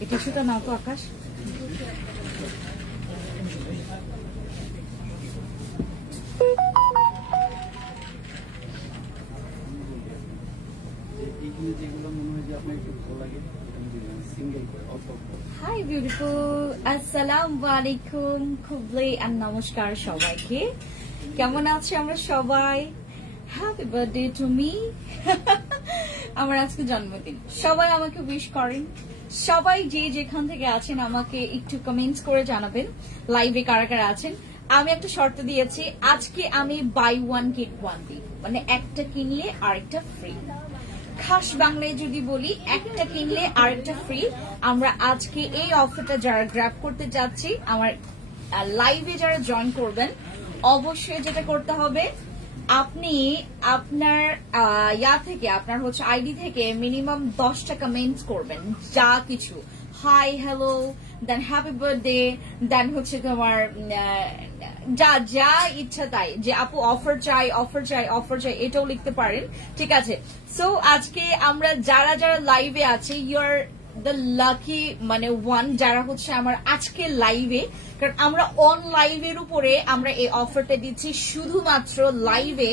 এই টিস্যুটা নাও তো আকাশ। Hi beautiful, আসসালামু আলাইকুম, খুবলি আর নমস্কার সবাইকে। কেমন আছি আমরা সবাই? Happy birthday to me. আমার আজকে জন্মদিন, সবাই আমাকে উইশ করেন। সবাই যে যেখান থেকে আছেন আমাকে একটু কমেন্টস করে জানাবেন লাইভে কারা কারা আছেন। আমি একটা শর্ত দিয়েছি, আজকে আমি বাই ওয়ান গেট ওয়ান দিই, মানে একটা কিনলে আরেকটা ফ্রি। খাস বাংলায় যদি বলি, একটা কিনলে আরেকটা ফ্রি। আমরা আজকে এই অফারটা যারা গ্র্যাব করতে যাচ্ছি, আমার লাইভে যারা জয়েন করবেন, অবশ্যই যেটা করতে হবে, আপনি আপনার থেকে আপনার হচ্ছে আইডি থেকে মিনিমাম 10টা কমেন্টস করবেন, যা কিছু হাই হ্যালো, দেন হ্যাপি বার্থডে, দেন হচ্ছে তোমার যা যা ইচ্ছা তাই, যে আপু অফার চাই অফার চাই অফার চাই, এটাও লিখতে পারেন, ঠিক আছে। সো আজকে আমরা যারা যারা লাইভে আছি, ইউ আর দ্য লাকি মানে ওয়ান, যারা হচ্ছে আমার আজকে লাইভে, কারণ আমরা অন লাইভের উপরে আমরা এই অফারটা দিচ্ছি। শুধুমাত্র লাইভে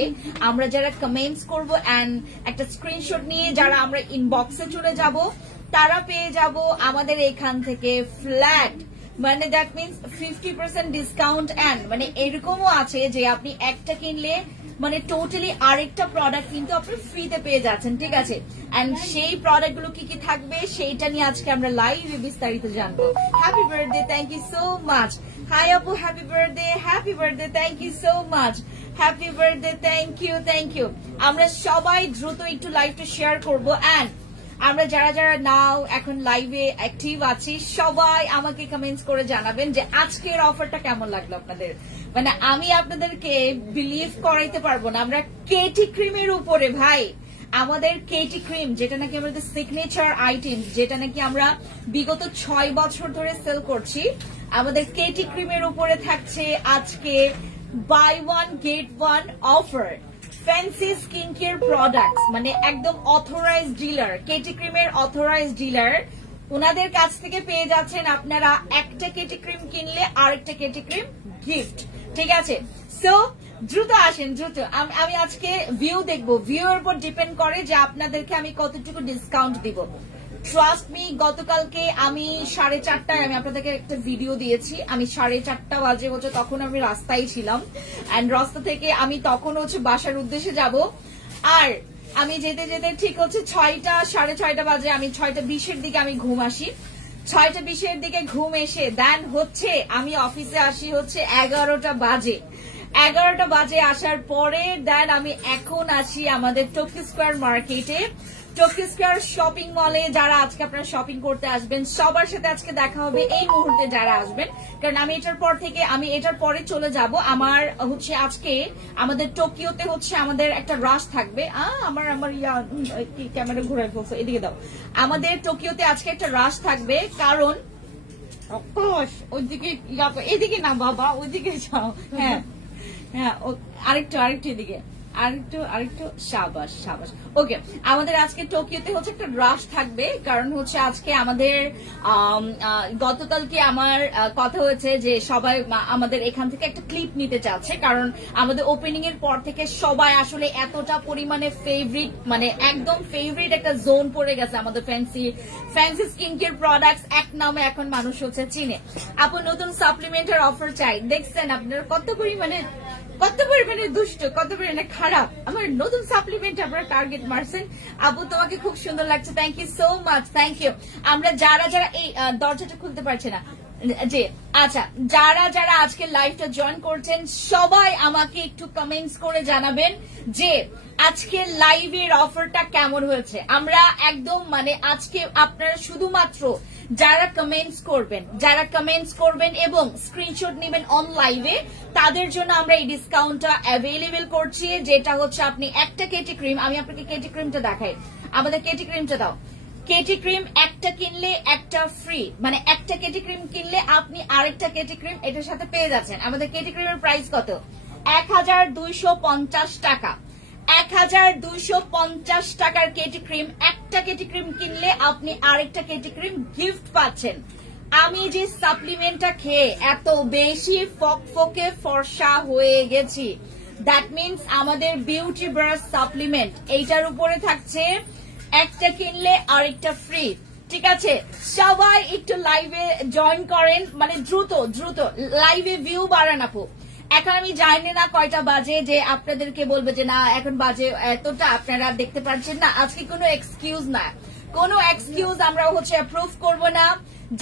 আমরা যারা কমেন্টস করবো অ্যান্ড একটা স্ক্রিনশট নিয়ে যারা আমরা ইনবক্সে চলে যাব, তারা পেয়ে যাব আমাদের এখান থেকে ফ্ল্যাট, মানে দ্যাট মিনস 50% ডিসকাউন্ট। অ্যান্ড মানে এরকমও আছে যে আপনি একটা কিনলে মানে টোটালি আরেকটা প্রোডাক্ট কিন্তু আপনি ফ্রিতে পেয়ে যাচ্ছেন, ঠিক আছে। এন্ড সেই প্রোডাক্ট গুলো কি কি থাকবে সেইটা নিয়ে আজকে আমরা লাইভে বিস্তারিত জানবো। Happy birthday, thank you so much. Hi আপু, happy birthday, thank you so much. Happy birthday, thank you thank you. আমরা সবাই দ্রুত একটু লাইভটা শেয়ার করবো। অ্যান্ড আমরা যারা যারা নাও এখন লাইভে অ্যাক্টিভ আছি, সবাই আমাকে কমেন্টস করে জানাবেন যে আজকের অফারটা কেমন লাগলো আপনাদের। মানে আমি আপনাদেরকে বিলিভ করাইতে পারবো না, আমরা কেটি ক্রিমের উপরে ভাই, আমাদের কেটি ক্রিম যেটা নাকি আমাদের সিগনেচার আইটেম, যেটা নাকি আমরা বিগত 6 বছর ধরে সেল করছি, আমাদের কেটি ক্রিমের উপরে থাকছে আজকে buy one get one offer. Fancy skin care products, মানে একদম অথরাইজড ডিলার, কেটি ক্রিমের অথরাইজড ডিলার, ওনাদের কাছ থেকে পেয়ে যাচ্ছেন আপনারা একটা কেটি ক্রিম কিনলে আরেকটা কেটি ক্রিম গিফট, ঠিক আছে। সো দ্রুত আসেন, দ্রুত। আমি আজকে ভিউ দেখবো, ভিউ এর উপর ডিপেন্ড করে যে আপনাদেরকে আমি কতটুকু ডিসকাউন্ট দিব। ট্রাস্ট মি, গতকালকে আমি 4:30টায় আমি আপনাদেরকে একটা ভিডিও দিয়েছি। আমি 4:30 বাজে হচ্ছে তখন আমি রাস্তায় ছিলাম, এন্ড রাস্তা থেকে আমি তখন হচ্ছে বাসার উদ্দেশ্যে যাব, আর আমি যেতে যেতে ঠিক হচ্ছে 6:30 বাজে, আমি 6:20-এর দিকে আমি ঘুম আসি। 6:20-এর দিকে ঘুম এসে দেন হচ্ছে আমি অফিসে আসি হচ্ছে 11টা বাজে। 11টা বাজে আসার পরে দেন আমি এখন আসি আমাদের টোকিও স্কোয়ার মার্কেটে, টোকিও স্কোয়ার শপিং মলে। যারা আজকে আপনারা শপিং করতে আসবেন, সবার সাথে আজকে দেখা হবে এই মুহূর্তে যারা আসবেন, কারণ আমি এটার পরে চলে যাব। আমার হচ্ছে আজকে আমাদের টোকিওতে হচ্ছে আমাদের একটা রাশ থাকবে। আমার ক্যামেরা ঘুরাই ফেলছো, এদিকে দাও। আমাদের টোকিওতে আজকে একটা রাশ থাকবে, কারণ ওইদিকে এদিকে না বাবা, ওইদিকে যাও। হ্যাঁ হ্যাঁ, আরেকটু এদিকে, আরেকটু সাবাস সাবাস। ওকে, আমাদের আজকে টোকিওতে হচ্ছে একটা রাশ থাকবে, কারণ হচ্ছে আজকে আমাদের গতকালকে আমার কথা হয়েছে যে সবাই আমাদের এখান থেকে একটা ক্লিপ নিতে চাচ্ছে, কারণ আমাদের ওপেনিং এর পর থেকে সবাই আসলে এতটা পরিমাণে ফেভারিট, মানে একদম ফেভারিট একটা জোন পড়ে গেছে আমাদের ফ্যান্সি স্কিন কেয়ার প্রোডাক্টস এক নামে এখন মানুষ হচ্ছে চিনে। আপু নতুন সাপ্লিমেন্টের অফার চাই, দেখছেন আপনারা কত পরিমাণে দুষ্ট, কত পরিমাণে খারাপ। আমার নতুন সাপ্লিমেন্ট আপনারা টার্গেট মারছেন। আপু তোমাকে খুব সুন্দর লাগছে, thank you so much, thank you. আমরা যারা যারা এই দরজাটা খুলতে পারছে না, যে আচ্ছা, যারা যারা আজকে লাইভটা জয়েন করছেন, সবাই আমাকে একটু কমেন্টস করে জানাবেন যে আজকে লাইভের অফারটা কেমন হয়েছে। আমরা একদম মানে আজকে আপনারা শুধুমাত্র যারা কমেন্টস করবেন এবং স্ক্রিনশট নেবেন অন লাইভে, তাদের জন্য আমরা এই ডিসকাউন্টটা অ্যাভেলেবেল করছি, যেটা হচ্ছে আপনি একটা কেটি ক্রিম, আমি আপনাকে কেটি ক্রিমটা দেখাই, আমাদের কেটি ক্রিমটা দাও। কেটি ক্রিম একটা কিনলে একটা ফ্রি, মানে একটা কেটি ক্রিম কিনলে আপনি আরেকটা কেটি ক্রিম এটার সাথে পেয়ে যাচ্ছেন। আমাদের কেটি ক্রিমের প্রাইস কত? 1250 টাকা। 1250 টাকার কেটি ক্রিম। একটা কেটি ক্রিম কিনলে আপনি আরেকটা কেটি ক্রিম গিফট পাচ্ছেন। আমি যে সাপ্লিমেন্টটা খেয়ে এত বেশি ফকফকে ফর্সা হয়ে গেছি, দ্যাট মিনস আমাদের বিউটি ব্রাশ সাপ্লিমেন্ট, এইটার উপরে থাকছে একটা কিনলে আরেকটা ফ্রি। ঠিক আছে, সবাই একটু লাইভে জয়েন করেন, মানে দ্রুত দ্রুত লাইভে ভিউ বাড়ান আপু। এখন আমি জানি না কয়টা বাজে যে আপনাদেরকে বলবে যে না এখন বাজে এতটা, আপনারা দেখতে পাচ্ছেন না। আজকে কোনো এক্সকিউজ না, কোনো এক্সকিউজ আমরা হচ্ছে অ্যাপ্রুভ করব না।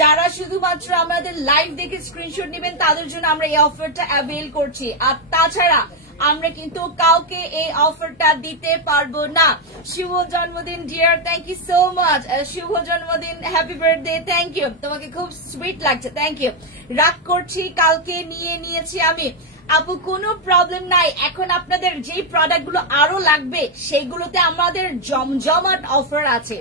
যারা শুধুমাত্র আমাদের লাইভ দেখে স্ক্রিনশট নেবেন তাদের জন্য আমরা এই অফারটা অ্যাভেল করছি। আর তাছাড়া আমরা কিন্তু কাউকে এই অফারটা দিতে পারবো না। শুভ জন্মদিন dear, thank you so much. শুভ জন্মদিন, হ্যাপি বার্থডে, থ্যাংক ইউ। তোমাকে খুব সুইট লাগছে, থ্যাংক ইউ। রাগ করছি, কালকে নিয়েছি আমি। আপু কোনো প্রবলেম নাই, এখন আপনাদের যে প্রোডাক্ট গুলো আরো লাগবে সেগুলোতে আমাদের জমজমাট অফার আছে,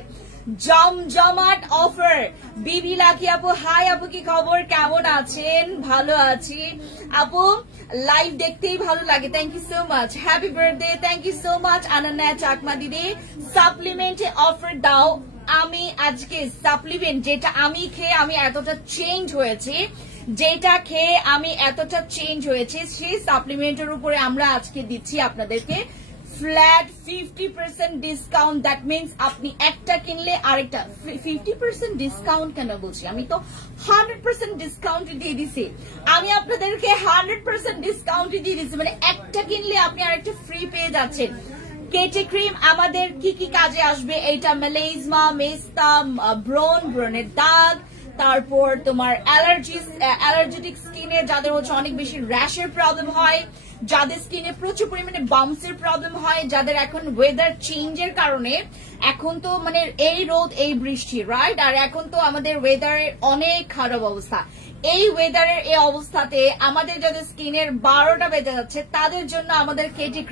জমজমাট অফার। বিবি লাকি আপু, হাই আপু, কি খবর, কেমন আছেন? ভালো আছি আপু, লাইভ দেখতেই ভালো লাগে, thank you so much. Happy birthday, thank you so much. Ananya Chakma দিদি, সাপ্লিমেন্টে অফার দাও। আমি আজকে সাপ্লিমেন্ট যেটা আমি খেয়ে আমি এতটা চেঞ্জ হয়েছি, সেই সাপ্লিমেন্টের উপরে আমরা আজকে দিচ্ছি আপনাদেরকে ফ্ল্যাট 50% ডিসকাউন্ট। দ্যাট মিনস আপনি একটা কিনলে আরেকটা 50% ডিসকাউন্ট কেন বলছি, আমি তো 100% ডিসকাউন্ট দিয়ে দিছি। আমি আপনাদেরকে 100% ডিসকাউন্ট দিয়ে দিচ্ছি, মানে একটা কিনলে আপনি আরেকটা ফ্রি পেয়ে যাচ্ছেন। কেটি ক্রিম আমাদের কি কি কাজে আসবে, এইটা মেলাইজমা, মেস্তা, ব্রণের দাগ, তারপর তোমার অ্যালার্জেটিক স্কিনে যাদের হচ্ছে অনেক বেশি র্যাশের প্রবলেম হয়, যাদের স্কিনে প্রচুর পরিমাণে বাম্পসের প্রবলেম হয়, যাদের এখন ওয়েদার চেঞ্জের কারণে, এখন তো মানে এই রোদ এই বৃষ্টি রাইট, আর এখন তো আমাদের ওয়েদারের অনেক খারাপ অবস্থা। এই ওয়েদারের এই অবস্থাতে আমাদের যাদের স্কিনের 12টা বেজে যাচ্ছে তাদের জন্য আমাদের কেটি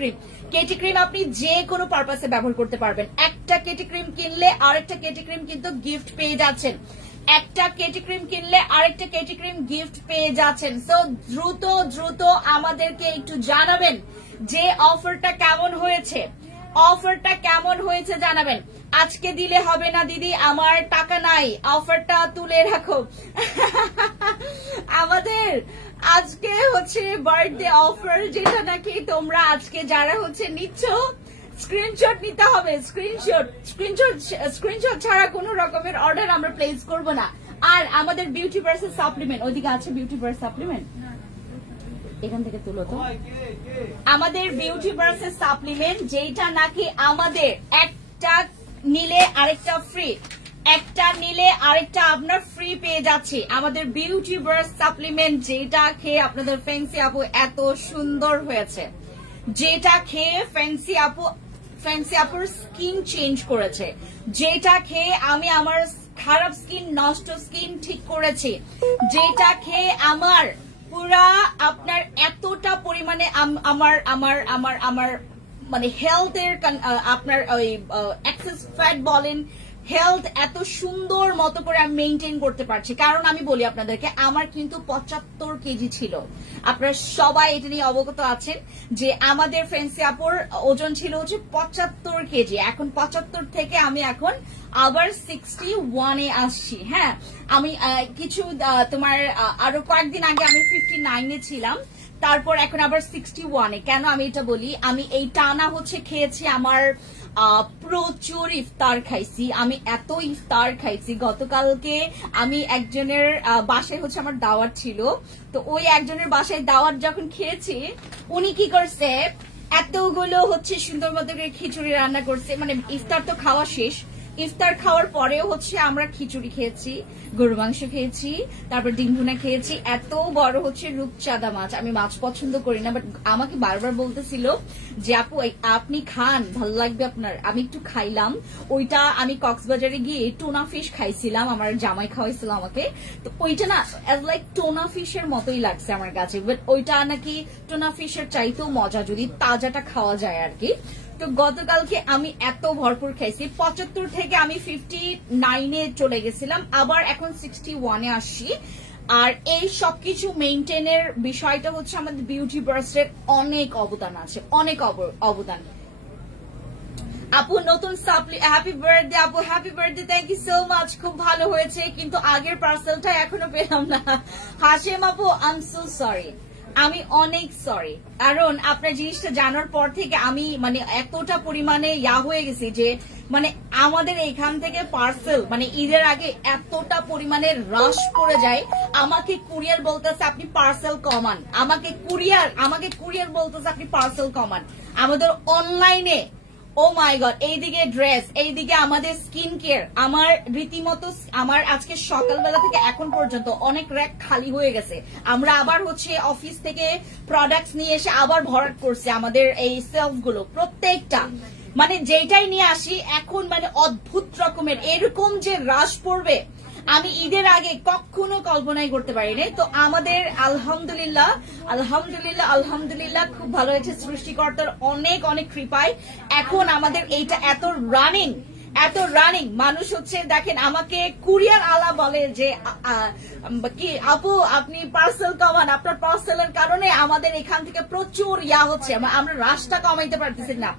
ক্রিম আপনি যে কোনো পারপাসে ব্যবহার করতে পারবেন। একটা কেটি ক্রিম কিনলে আরেকটা কেটি ক্রিম কিন্তু গিফট পেয়ে যাচ্ছেন, একটা কেটি ক্রিম কিনলে আরেকটা কেটি ক্রিম গিফট পেয়ে যাচ্ছেন। সো দ্রুত দ্রুত আমাদেরকে একটু জানাবেন যে অফারটা কেমন হয়েছে, জানাবেন। আজকে দিলে হবে না দিদি, আমার টাকা নাই, অফারটা তুলে রাখো। আমাদের আজকে হচ্ছে বার্থডে অফার, যেটা নাকি তোমরা আজকে যারা হচ্ছে নিচ্ছ স্ক্রিনশট নিতে হবে। স্ক্রিনশট ছাড়া কোনো রকমের অর্ডার আমরা প্লেস করব না। আর আমাদের বিউটি ভার্সেস সাপ্লিমেন্ট, ওইদিকে আছে বিউটি ভার্স সাপ্লিমেন্ট, এখান থেকে তুলো তো। আমাদের বিউটি ভার্সেস সাপ্লিমেন্ট যেটা নাকি আমাদের একটা নিলে আরেকটা ফ্রি, একটা নিলে আরেকটা আপনার ফ্রি পেয়ে যাচ্ছে। আমাদের বিউটি ভার্স সাপ্লিমেন্ট যেটা খেয়ে আপনাদের ফ্যান্সি আপু এত সুন্দর হয়েছে, যেটা খেয়ে ফ্যান্সি আপুর স্কিন চেঞ্জ করেছে, যেটা খেয়ে আমি আমার খারাপ স্কিন, নষ্ট স্কিন ঠিক করেছি, যেটা খেয়ে আমার পুরা আপনার এতটা পরিমাণে আমার মানে হেলথের আপনার ওই এক্সেস ফ্যাট বলেন, হেলথ এত সুন্দর মতো করে আমি মেনটেন করতে পারছি। কারণ আমি বলি আপনাদেরকে, আমার কিন্তু 75 কেজি ছিল, আপনারা সবাই এটা নিয়ে অবগত আছেন যে আমাদের ফ্যান্সি আপুর ওজন ছিল হচ্ছে 75 কেজি। এখন 75 থেকে আমি এখন আবার 61-এ আসছি। হ্যাঁ, আমি কিছু তোমার আরো কয়েকদিন আগে আমি 59-এ ছিলাম, তারপর এখন আবার 61-এ। কেন আমি এটা বলি, আমি এই টানা হচ্ছে খেয়েছি, আমার প্রচুর ইফতার খাইছি, আমি এত ইফতার খাইছি। গতকালকে আমি একজনের বাসায় হচ্ছে আমার দাওয়াত ছিল, তো ওই একজনের বাসায় দাওয়াত যখন খেয়েছি, উনি কি করছে, এতগুলো হচ্ছে সুন্দর মতো করে খিচুড়ি রান্না করছে। মানে ইফতার তো খাওয়া শেষ, ইফতার খাওয়ার পরেও হচ্ছে আমরা খিচুড়ি খেয়েছি, গরু মাংস খেয়েছি, তারপর ডিম ভুনা খেয়েছি। এত বড় হচ্ছে রূপচাঁদা মাছ, আমি মাছ পছন্দ করি না, বাট আমাকে বারবার বলতেছিল যে আপু আপনি খান, ভালো লাগবে আপনার। আমি একটু খাইলাম ওইটা। আমি কক্সবাজারে গিয়ে টোনা ফিশ খাইছিলাম, আমার জামাই খাওয়াইছিল আমাকে, তো ওইটা না অ্যাজ লাইক টোনা ফিশের মতোই লাগছে আমার কাছে, বাট ওইটা নাকি টোনা ফিশের চাইতেও মজা যদি তাজাটা খাওয়া যায় আর কি। তো গতকালকে আমি এত ভরপুর খাইছি, 75 থেকে আমি 59-এ চলে গেছিলাম, আবার এখন 61-এ আসছি। আর এই সবকিছু মেইনটেনের বিষয়টা হচ্ছে আমাদের বিউটি বার্স্টের অনেক অবদান আছে, অনেক অবদান। আপু নতুন সাপ্লি, হ্যাপি বার্থডে আপু, happy birthday, thank you so much. খুব ভালো হয়েছে, কিন্তু আগের পার্সেলটা এখনো পেলাম না। হাশেম আপু, আই এম সো সরি, আমি অনেক সরি, কারণ আপনার জিনিসটা জানার পর থেকে আমি মানে এতটা পরিমাণে হয়ে গেছি যে মানে আমাদের এখান থেকে পার্সেল মানে ঈদের আগে এতটা পরিমাণে রাশ পড়ে যায়। আমাকে কুরিয়ার বলতেছে আপনি পার্সেল কমান, আমাকে কুরিয়ার বলতেছে আপনি পার্সেল কমান। আমাদের অনলাইনে ও মাই গড, এইদিকে ড্রেস, এইদিকে আমাদের স্কিন কেয়ার, আমার রীতিমতো আমার আজকে সকালবেলা থেকে এখন পর্যন্ত অনেক র্যাক খালি হয়ে গেছে। আমরা আবার হচ্ছে অফিস থেকে প্রোডাক্টস নিয়ে এসে আবার ভরাট করছি আমাদের এই সেলফ গুলো প্রত্যেকটা, মানে যেটাই নিয়ে আসি এখন মানে অদ্ভুত রকমের এরকম যে রাশ পড়বে আমি ঈদের আগে কখনো কল্পনাই করতে পারিনি। তো আমাদের আলহামদুলিল্লাহ আলহামদুলিল্লাহ আলহামদুলিল্লাহ খুব ভালো হয়েছে, সৃষ্টিকর্তার অনেক অনেক কৃপায় এখন আমাদের এইটা এত রানিং মানুষ হচ্ছে। দেখেন আমাকে কুরিয়ার আলা বলে যে কি আপু আপনি পার্সেল কমান, আপনার পার্সেলের কারণে আমাদের এখান থেকে প্রচুর হচ্ছে, আমরা রাশটা কমাইতে পারতেছি না।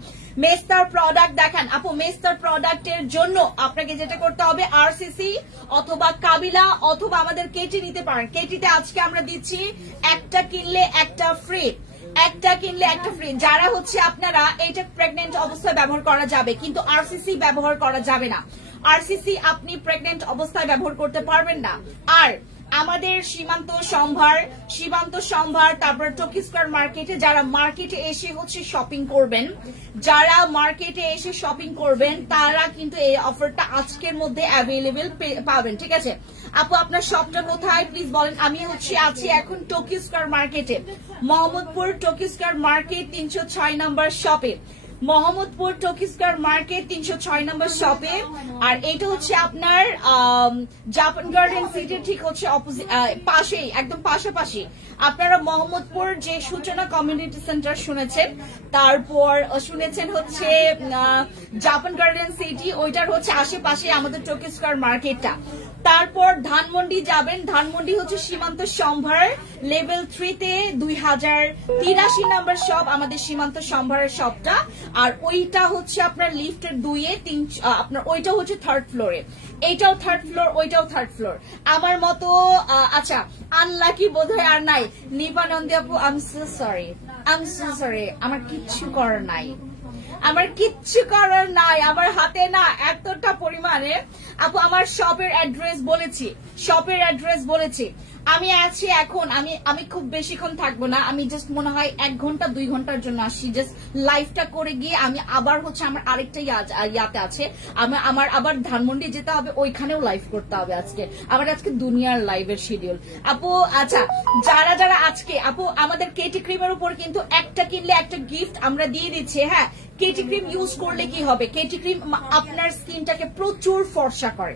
মেস্তার প্রোডাক্ট দেখান আপু, মেস্তার প্রোডাক্টের জন্য আপনাকে যেটা করতে হবে আরসিসি অথবা কাবিলা অথবা আমাদের কেটি নিতে পারেন। কেটিতে আজকে আমরা দিচ্ছি একটা কিনলে একটা ফ্রি, যারা হচ্ছে আপনারা এটা প্রেগনেন্ট অবস্থায় ব্যবহার করা যাবে, কিন্তু আরসিসি ব্যবহার করা যাবে না। আরসিসি আপনি প্রেগনেন্ট অবস্থায় ব্যবহার করতে পারবেন না। আর আমাদের সীমান্ত সম্ভার তারপর টোকি স্কয়ার মার্কেটে যারা মার্কেটে এসে হচ্ছে শপিং করবেন, তারা কিন্তু এই অফারটা আজকের মধ্যে অ্যাভেলেবেল পাবেন। ঠিক আছে আপু, আপনার শপটা কোথায় প্লিজ বলেন। আমি হচ্ছে আছি এখন টোকি স্কয়ার মার্কেটে, মোহাম্মদপুর টোকি স্কয়ার মার্কেট 306 নম্বর শপে, মোহাম্মদপুর টোকি স্কয়ার মার্কেট 306 নম্বর শপে। আর এটা হচ্ছে আপনার জাপান গার্ডেন সিটির ঠিক হচ্ছে পাশেই, একদম পাশাপাশি। আপনারা মোহাম্মদপুর যে সূচনা কমিউনিটি সেন্টার শুনেছেন, তারপর শুনেছেন হচ্ছে জাপান গার্ডেন সিটি, ওইটার হচ্ছে আশেপাশে আমাদের টোকি স্কয়ার মার্কেটটা। তারপর ধানমন্ডি যাবেন, ধানমন্ডি হচ্ছে সীমান্ত সম্ভার লেভেল 3 তে 2083 নম্বর শপ, আমাদের সীমান্ত সম্ভারের শপটা। আর ওইটা হচ্ছে আপনার লিফটের 2 এ 3, আপনার ওইটা হচ্ছে 3rd ফ্লোরে, এইটাও 3rd ফ্লোর, ওইটাও 3rd ফ্লোর। আমার মতো আচ্ছা আনলাকি বোধহয় আর নাই। নিপানন্দী আপু আই এম সো সরি, আমার কিচ্ছু করার নাই, আমার হাতে না এতটা পরিমাণে। আপু আমার শপের অ্যাড্রেস বলেছি, আমি আছি এখন, আমি খুব বেশিক্ষণ থাকবো না, আমি জাস্ট মনে হয় 1 ঘন্টা 2 ঘন্টার জন্য আসছি, জাস্ট লাইভটা করে গিয়ে আমি আবার হচ্ছে আমার আরেকটা ইয়াতে আছে, আমার আবার ধানমন্ডি যেতে হবে, ওইখানেও লাইভ করতে হবে আজকে, আজকে দুনিয়ার লাইভের শিডিউল। আপু আচ্ছা যারা আজকে আপু আমাদের কেটি ক্রিমের উপর কিন্তু একটা কিনলে একটা গিফট আমরা দিয়ে দিচ্ছি। হ্যাঁ, কেটি ক্রিম ইউজ করলে কি হবে, কেটি ক্রিম আপনার স্কিনটাকে প্রচুর ফর্সা করে,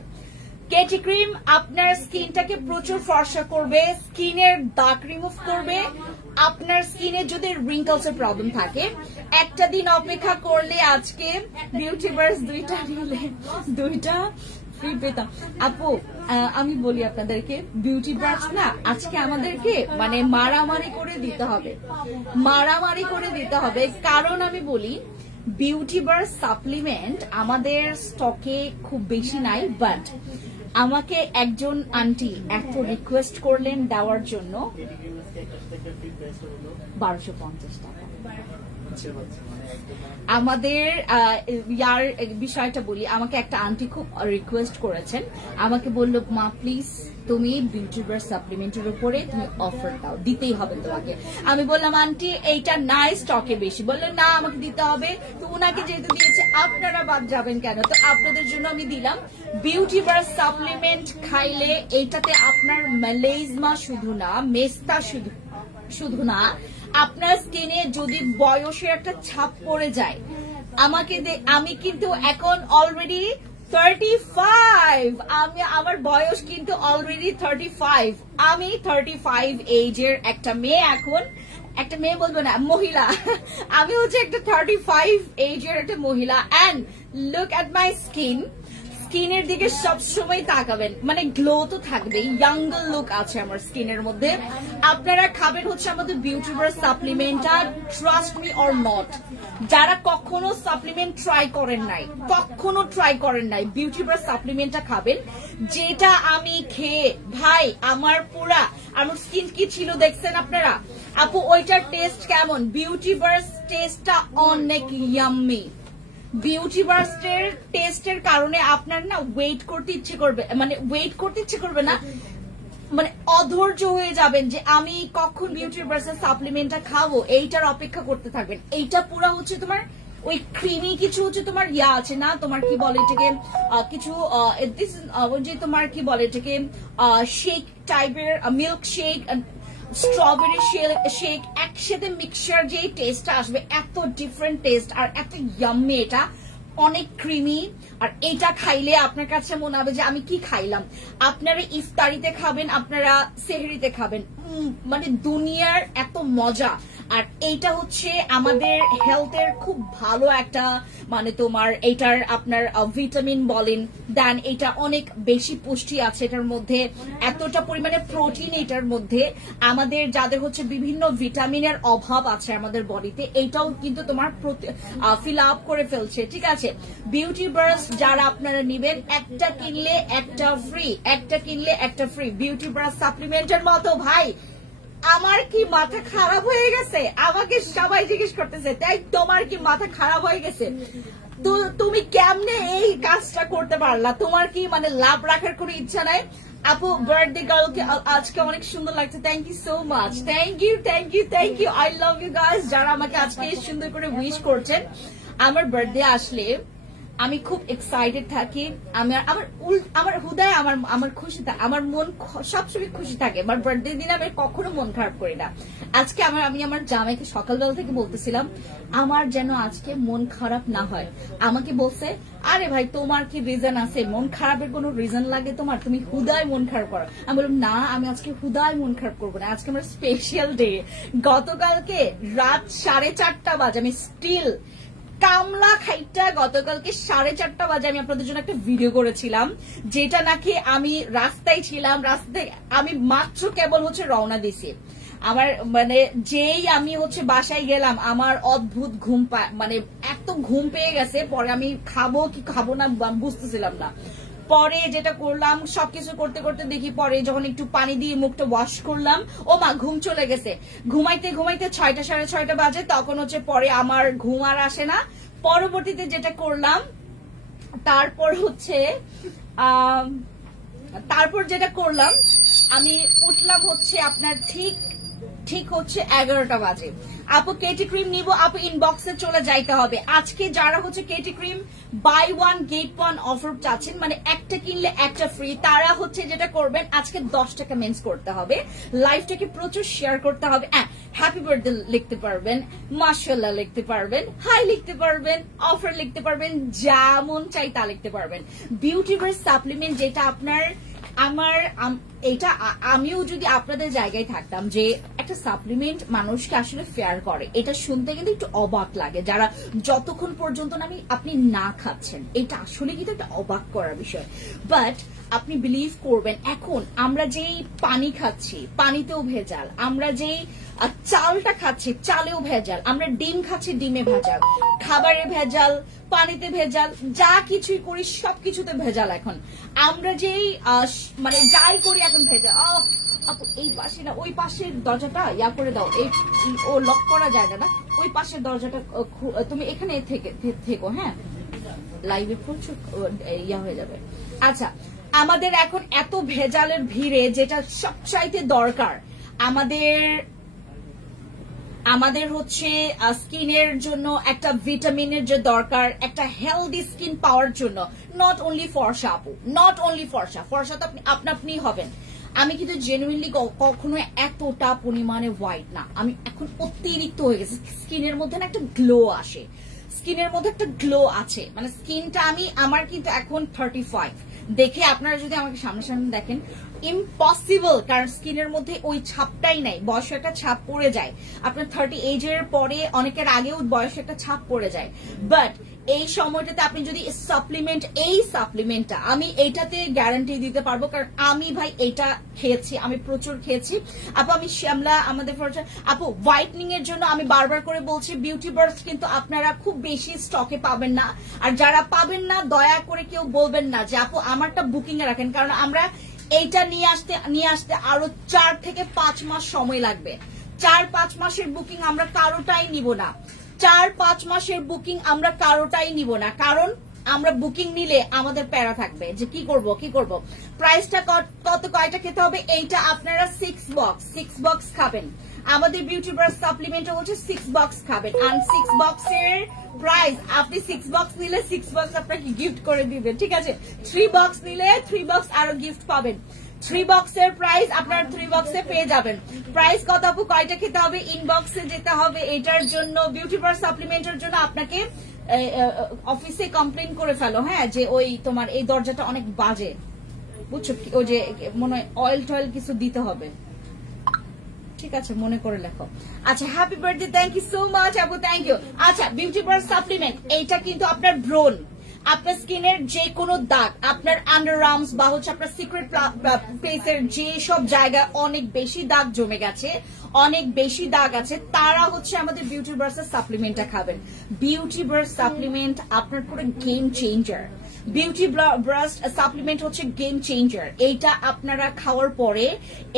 কেটি ক্রিম আপনার স্কিনটাকে প্রচুর ফর্সা করবে, স্কিনের দাগ রিমুভ করবে। আপনার স্কিনে যদি রিঙ্কলস এর প্রবলেম থাকে, একটা দিন অপেক্ষা করলে আজকে বিউটি বার্স 2টা নিলে 2টা ফ্রি পেতাম। আপু আমি বলি আপনাদেরকে, বিউটি বার্স না আজকে আমাদেরকে মানে মারামারি করে দিতে হবে, কারণ আমি বলি বিউটি বার্স সাপ্লিমেন্ট আমাদের স্টকে খুব বেশি নাই, বাট আমাকে একজন আন্টি এত রিকোয়েস্ট করলেন দেওয়ার জন্য 1250 টাকা। আমাদের ইয়ার বিষয়টা বলি, আমাকে একটা আন্টি খুব রিকোয়েস্ট করেছেন, আমাকে বললো মা প্লিজ তুমি বিউটি বার্স সাপ্লিমেন্টের উপরে তুমি অফার দাও, দিতেই হবে তোমাকে। আমি বললাম আন্টি এইটা নাই স্টকে বেশি, বললেন না আমাকে দিতে হবে। তো উনাকে যেহেতু দিয়েছে আপনারা বাদ যাবেন কেন, তো আপনাদের জন্য আমি দিলাম বিউটি বার্স সাপ্লিমেন্ট। খাইলে এইটাতে আপনার ম্যালেজমা শুধু না, মেস্তা শুধু না, আপনার স্কিনে যদি বয়সের একটা ছাপ পড়ে যায়, আমি কিন্তু এখন অলরেডি 35, আমার বয়স কিন্তু অলরেডি 35, আমি 35 এজের একটা মেয়ে, এখন একটা মেয়ে বলবো না, মহিলা। আমি হচ্ছে একটা 35 এজের একটা মহিলা, and look at my skin স্কিনের দিকে সবসময় তাকাবেন, মানে গ্লো তো থাকবে, ইয়াঙ্গার লুক আছে আমার স্কিনের মধ্যে। আপনারা খাবেন হচ্ছে আমাদের বিউটি বার্স সাপ্লিমেন্টটা, ট্রাস্ট মি অর নট, যারা কখনো সাপ্লিমেন্ট ট্রাই করেন নাই বিউটি বার্স সাপ্লিমেন্টটা খাবেন, যেটা আমি খেয়ে ভাই আমার স্কিন কি ছিল দেখছেন আপনারা আপু, ওইটার টেস্ট কেমন? বিউটি বার্স টেস্টটা অনেক ইয়াম্মি। বিউটি বার্স্টের টেস্টের কারণে আপনার না ওয়েট করতে ইচ্ছে করবে না, মানে অধৈর্য হয়ে যাবেন যে আমি কখন বিউটি বার্সের সাপ্লিমেন্টটা খাবো, এইটার অপেক্ষা করতে থাকবেন। এইটা পুরো হচ্ছে তোমার ওই ক্রিমি কিছু হচ্ছে তোমার আছে না, তোমার কি বলে এটাকে কিছু যে তোমার কি বলে এটাকে শেক টাইপের, মিল্ক শেক, স্ট্রবেরি শেক একসাথে মিক্সচার, যে টেস্টটা আসবে এত ডিফারেন্ট টেস্ট আর এত ইয়াম্মি, এটা অনেক ক্রিমি। আর এটা খাইলে আপনার কাছে মনে হবে যে আমি কি খাইলাম। আপনারা ইফতারিতে খাবেন, আপনারা সেহরিতে খাবেন, মানে দুনিয়ার এত মজা। আর এইটা হচ্ছে আমাদের হেলথের খুব ভালো একটা, মানে তোমার এইটার আপনার ভিটামিন বলেন, দেন এটা অনেক বেশি পুষ্টি আছে এটার মধ্যে, এতটা পরিমাণে প্রোটিন এটার মধ্যে। আমাদের যাদের হচ্ছে বিভিন্ন ভিটামিনের অভাব আছে আমাদের বডিতে, এইটাও কিন্তু তোমার ফিল আপ করে ফেলছে, ঠিক আছে। বিউটি বার্স যারা আপনারা নিবেন, একটা কিনলে একটা ফ্রি বিউটি বার্স সাপ্লিমেন্টের মতো। ভাই আমার কি মাথা খারাপ হয়ে গেছে? আমাকে সবাই জিজ্ঞেস করতেছে, তাই তোমার কি মাথা খারাপ হয়ে গেছে? তুমি কেমনে এই কাজটা করতে পারলা? তোমার কি মানে লাভ রাখার কোনো ইচ্ছা নাই? আপু বার্থডে গার্লকে আজকে অনেক সুন্দর লাগছে, thank you so much, thank you, I love you guys, যারা আমাকে আজকে সুন্দর করে উইশ করছেন। আমার বার্থডে আসলে আমি খুব এক্সাইটেড থাকি, আমার হুদায় আমার খুশি থাকে, আমার মন সবসময় খুশি থাকে। আমার বার্থডে দিন আমি কখনো মন খারাপ করি না। আজকে আমি আমার জামাইকে সকালবেলা থেকে বলতেছিলাম আমার যেন আজকে মন খারাপ না হয়। আমাকে বলছে, আরে ভাই তোমার কি রিজন আছে? মন খারাপের কোনো রিজন লাগে তোমার? তুমি হুদায় মন খারাপ করো। আমি বললাম না, আমি আজকে হুদায় মন খারাপ করবো না, আজকে আমার স্পেশাল ডে। গতকালকে রাত 4:30 বাজে আমি স্টিল কামলা খাইটা, গতকালকে 4:30 বাজে আমি আপনাদের জন্য একটা ভিডিও করেছিলাম, যেটা নাকি আমি রাস্তায় ছিলাম, রাস্তায় আমি মাত্র কেবল হচ্ছে রওনা দিছি। আমার মানে যেই আমি হচ্ছে বাসায় গেলাম, আমার অদ্ভুত মানে এত ঘুম পেয়ে গেছে, পরে আমি খাবো কি খাবো না বুঝতেছিলাম না। পরে যেটা করলাম, সবকিছু করতে করতে দেখি পরে যখন একটু পানি দিয়ে মুখটা ওয়াশ করলাম, ও মা ঘুম চলে গেছে। ঘুমাইতে 6টা 6:30 বাজে, তখন হচ্ছে পরে আমার ঘুম আর আসে না। পরবর্তীতে যেটা করলাম, তারপর যেটা করলাম, আমি উঠলাম হচ্ছে আপনার ঠিক হচ্ছে 11টা বাজে। আপু কেটি ক্রিম নিব, আপু ইনবক্সে চলে যাইতে হবে। আজকে যারা হচ্ছে কেটি ক্রিম বাই 1 গেট 1 অফার চাচ্ছেন, মানে একটা কিনলে একটা ফ্রি, তারা হচ্ছে যেটা করবেন, আজকে 10 টাকা মেন্স করতে হবে, লাইভটাকে প্রচুর শেয়ার করতে হবে। হ্যাপি বার্থডে লিখতে পারবেন, মাশাআল্লাহ লিখতে পারবেন, হাই লিখতে পারবেন, অফার লিখতে পারবেন, যেমন চাই তা লিখতে পারবেন। বিউটি বার্স সাপ্লিমেন্ট যেটা আপনার এটা আমিও যদি আপনাদের জায়গায় থাকতাম যে একটা সাপ্লিমেন্ট মানুষকে আসলে ফেয়ার করে, এটা শুনতে কিন্তু একটু অবাক লাগে, যারা যতক্ষণ পর্যন্ত আপনি না খাচ্ছেন, এটা আসলে কিন্তু একটা অবাক করার বিষয়। বাট আপনি বিলিভ করবেন, এখন আমরা যেই পানি খাচ্ছি, পানিতেও ভেজাল, আমরা যেই চালটা খাচ্ছি, চালেও ভেজাল, আমরা ডিম খাচ্ছি, ডিমে ভেজাল, খাবারে ভেজাল, পানিতে ভেজাল, যা কিছুই করি সবকিছুতে ভেজাল। এখন আমরা যেই মানে যাই করি এখন ভেজাল। আপু এই পাশে না, ওই পাশের দরজাটা করে দাও, ও লক করা যায় না, ওই পাশের দরজাটা তুমি এখানে থেকো, হ্যাঁ, লাইভে প্রচুর হয়ে যাবে। আচ্ছা, আমাদের এখন এত ভেজালের ভিড়ে যেটা সবচাইতে দরকার আমাদের হচ্ছে স্কিনের জন্য একটা ভিটামিনের যে দরকার, একটা হেলদি স্কিন পাওয়ার জন্য, নট অনলি ফর্সা আপু, নট অনলি ফর্সা তো আপনি হবেন। আমি কিন্তু জেনুইনলি কখনো এতটা পরিমাণে হোয়াইট না, আমি এখন অতিরিক্ত হয়ে গেছে। স্কিনের মধ্যে না একটা গ্লো আসে, স্কিনের মধ্যে একটা গ্লো আছে, মানে স্কিনটা আমার কিন্তু এখন 35। দেখে আপনারা যদি আমাকে সামনে দেখেন ইম্পসিবল, কারণ স্কিনের মধ্যে ওই ছাপটাই নাই, বয়সের একটা ছাপ পড়ে যায়। আপনার 30 এজের পরে, অনেকের আগেও বয়সের একটা ছাপ পড়ে যায়, বাট এই সময়টাতে আপনি যদি এই সাপ্লিমেন্টটা আমি এইটাতে গ্যারান্টি দিতে পারবো, কারণ আমি ভাই এটা খেয়েছি, আমি প্রচুর খেয়েছি আপু। আমি শ্যামলা আমাদের আপু হোয়াইটনিং এর জন্য আমি বারবার করে বলছি বিউটি বার্স্ট কিন্তু আপনারা খুব বেশি স্টকে পাবেন না, আর যারা পাবেন না দয়া করে কেউ বলবেন না যে আপু আমারটা বুকিং এ রাখেন, কারণ আমরা এইটা নিয়ে আসতে আরো 4 থেকে 5 মাস সময় লাগবে। 4-5 মাসের বুকিং আমরা কারোটাই নিব না, 4-5 মাসের বুকিং আমরা কারোটাই নিব না, কারণ আমরা বুকিং নিলে আমাদের প্যারা থাকবে যে কি করব। প্রাইসটা কত, কয়টা খেতে হবে, এইটা আপনারা 6 বক্স খাবেন। আমাদের বিউটি বার্স্ট সাপ্লিমেন্ট হচ্ছে 6 বক্স খাবেন, আর 6 বক্সের প্রাইস আপনি 6 বক্স নিলে 6 বক্স আপনাকে গিফট করে দিবেন, ঠিক আছে। 3 বক্স নিলে 3 বক্স আরো গিফট পাবেন। 3 বক্সের প্রাইস আপনার 3 বক্সে পেয়ে যাবেন। প্রাইস কত আপু, কয়টা খেতে হবে, ইনবক্সে যেতে হবে। এটার জন্য বিউটি বার্স্ট সাপ্লিমেন্টের জন্য আপনাকে অফিসে কমপ্লেন করে ফেলো, হ্যাঁ, যে ওই তোমার এই দরজাটা অনেক বাজে, বুঝছো, ওই যে মনে হয় অয়েল টয়েল কিছু দিতে হবে, ঠিক আছে, মনে করে লেখো। আচ্ছা, happy birthday, thank you so much আপু, থ্যাংক ইউ। আচ্ছা, বিউটি বার্স্ট সাপ্লিমেন্ট এইটা কিন্তু আপনার ব্রোন, আপনার স্কিনের যে কোনো দাগ, আপনার আন্ডার আর্মস বা হচ্ছে আপনার সিক্রেট প্লেসের যে সব জায়গায় অনেক বেশি দাগ জমে গেছে, অনেক বেশি দাগ আছে, তারা হচ্ছে আমাদের বিউটি বার্স্ট সাপ্লিমেন্টটা খাবেন। বিউটি বার্স্ট সাপ্লিমেন্ট আপনার পুরো game changer. Beauty burst supplement হচ্ছে গেম চেঞ্জার। এইটা আপনারা খাওয়ার পরে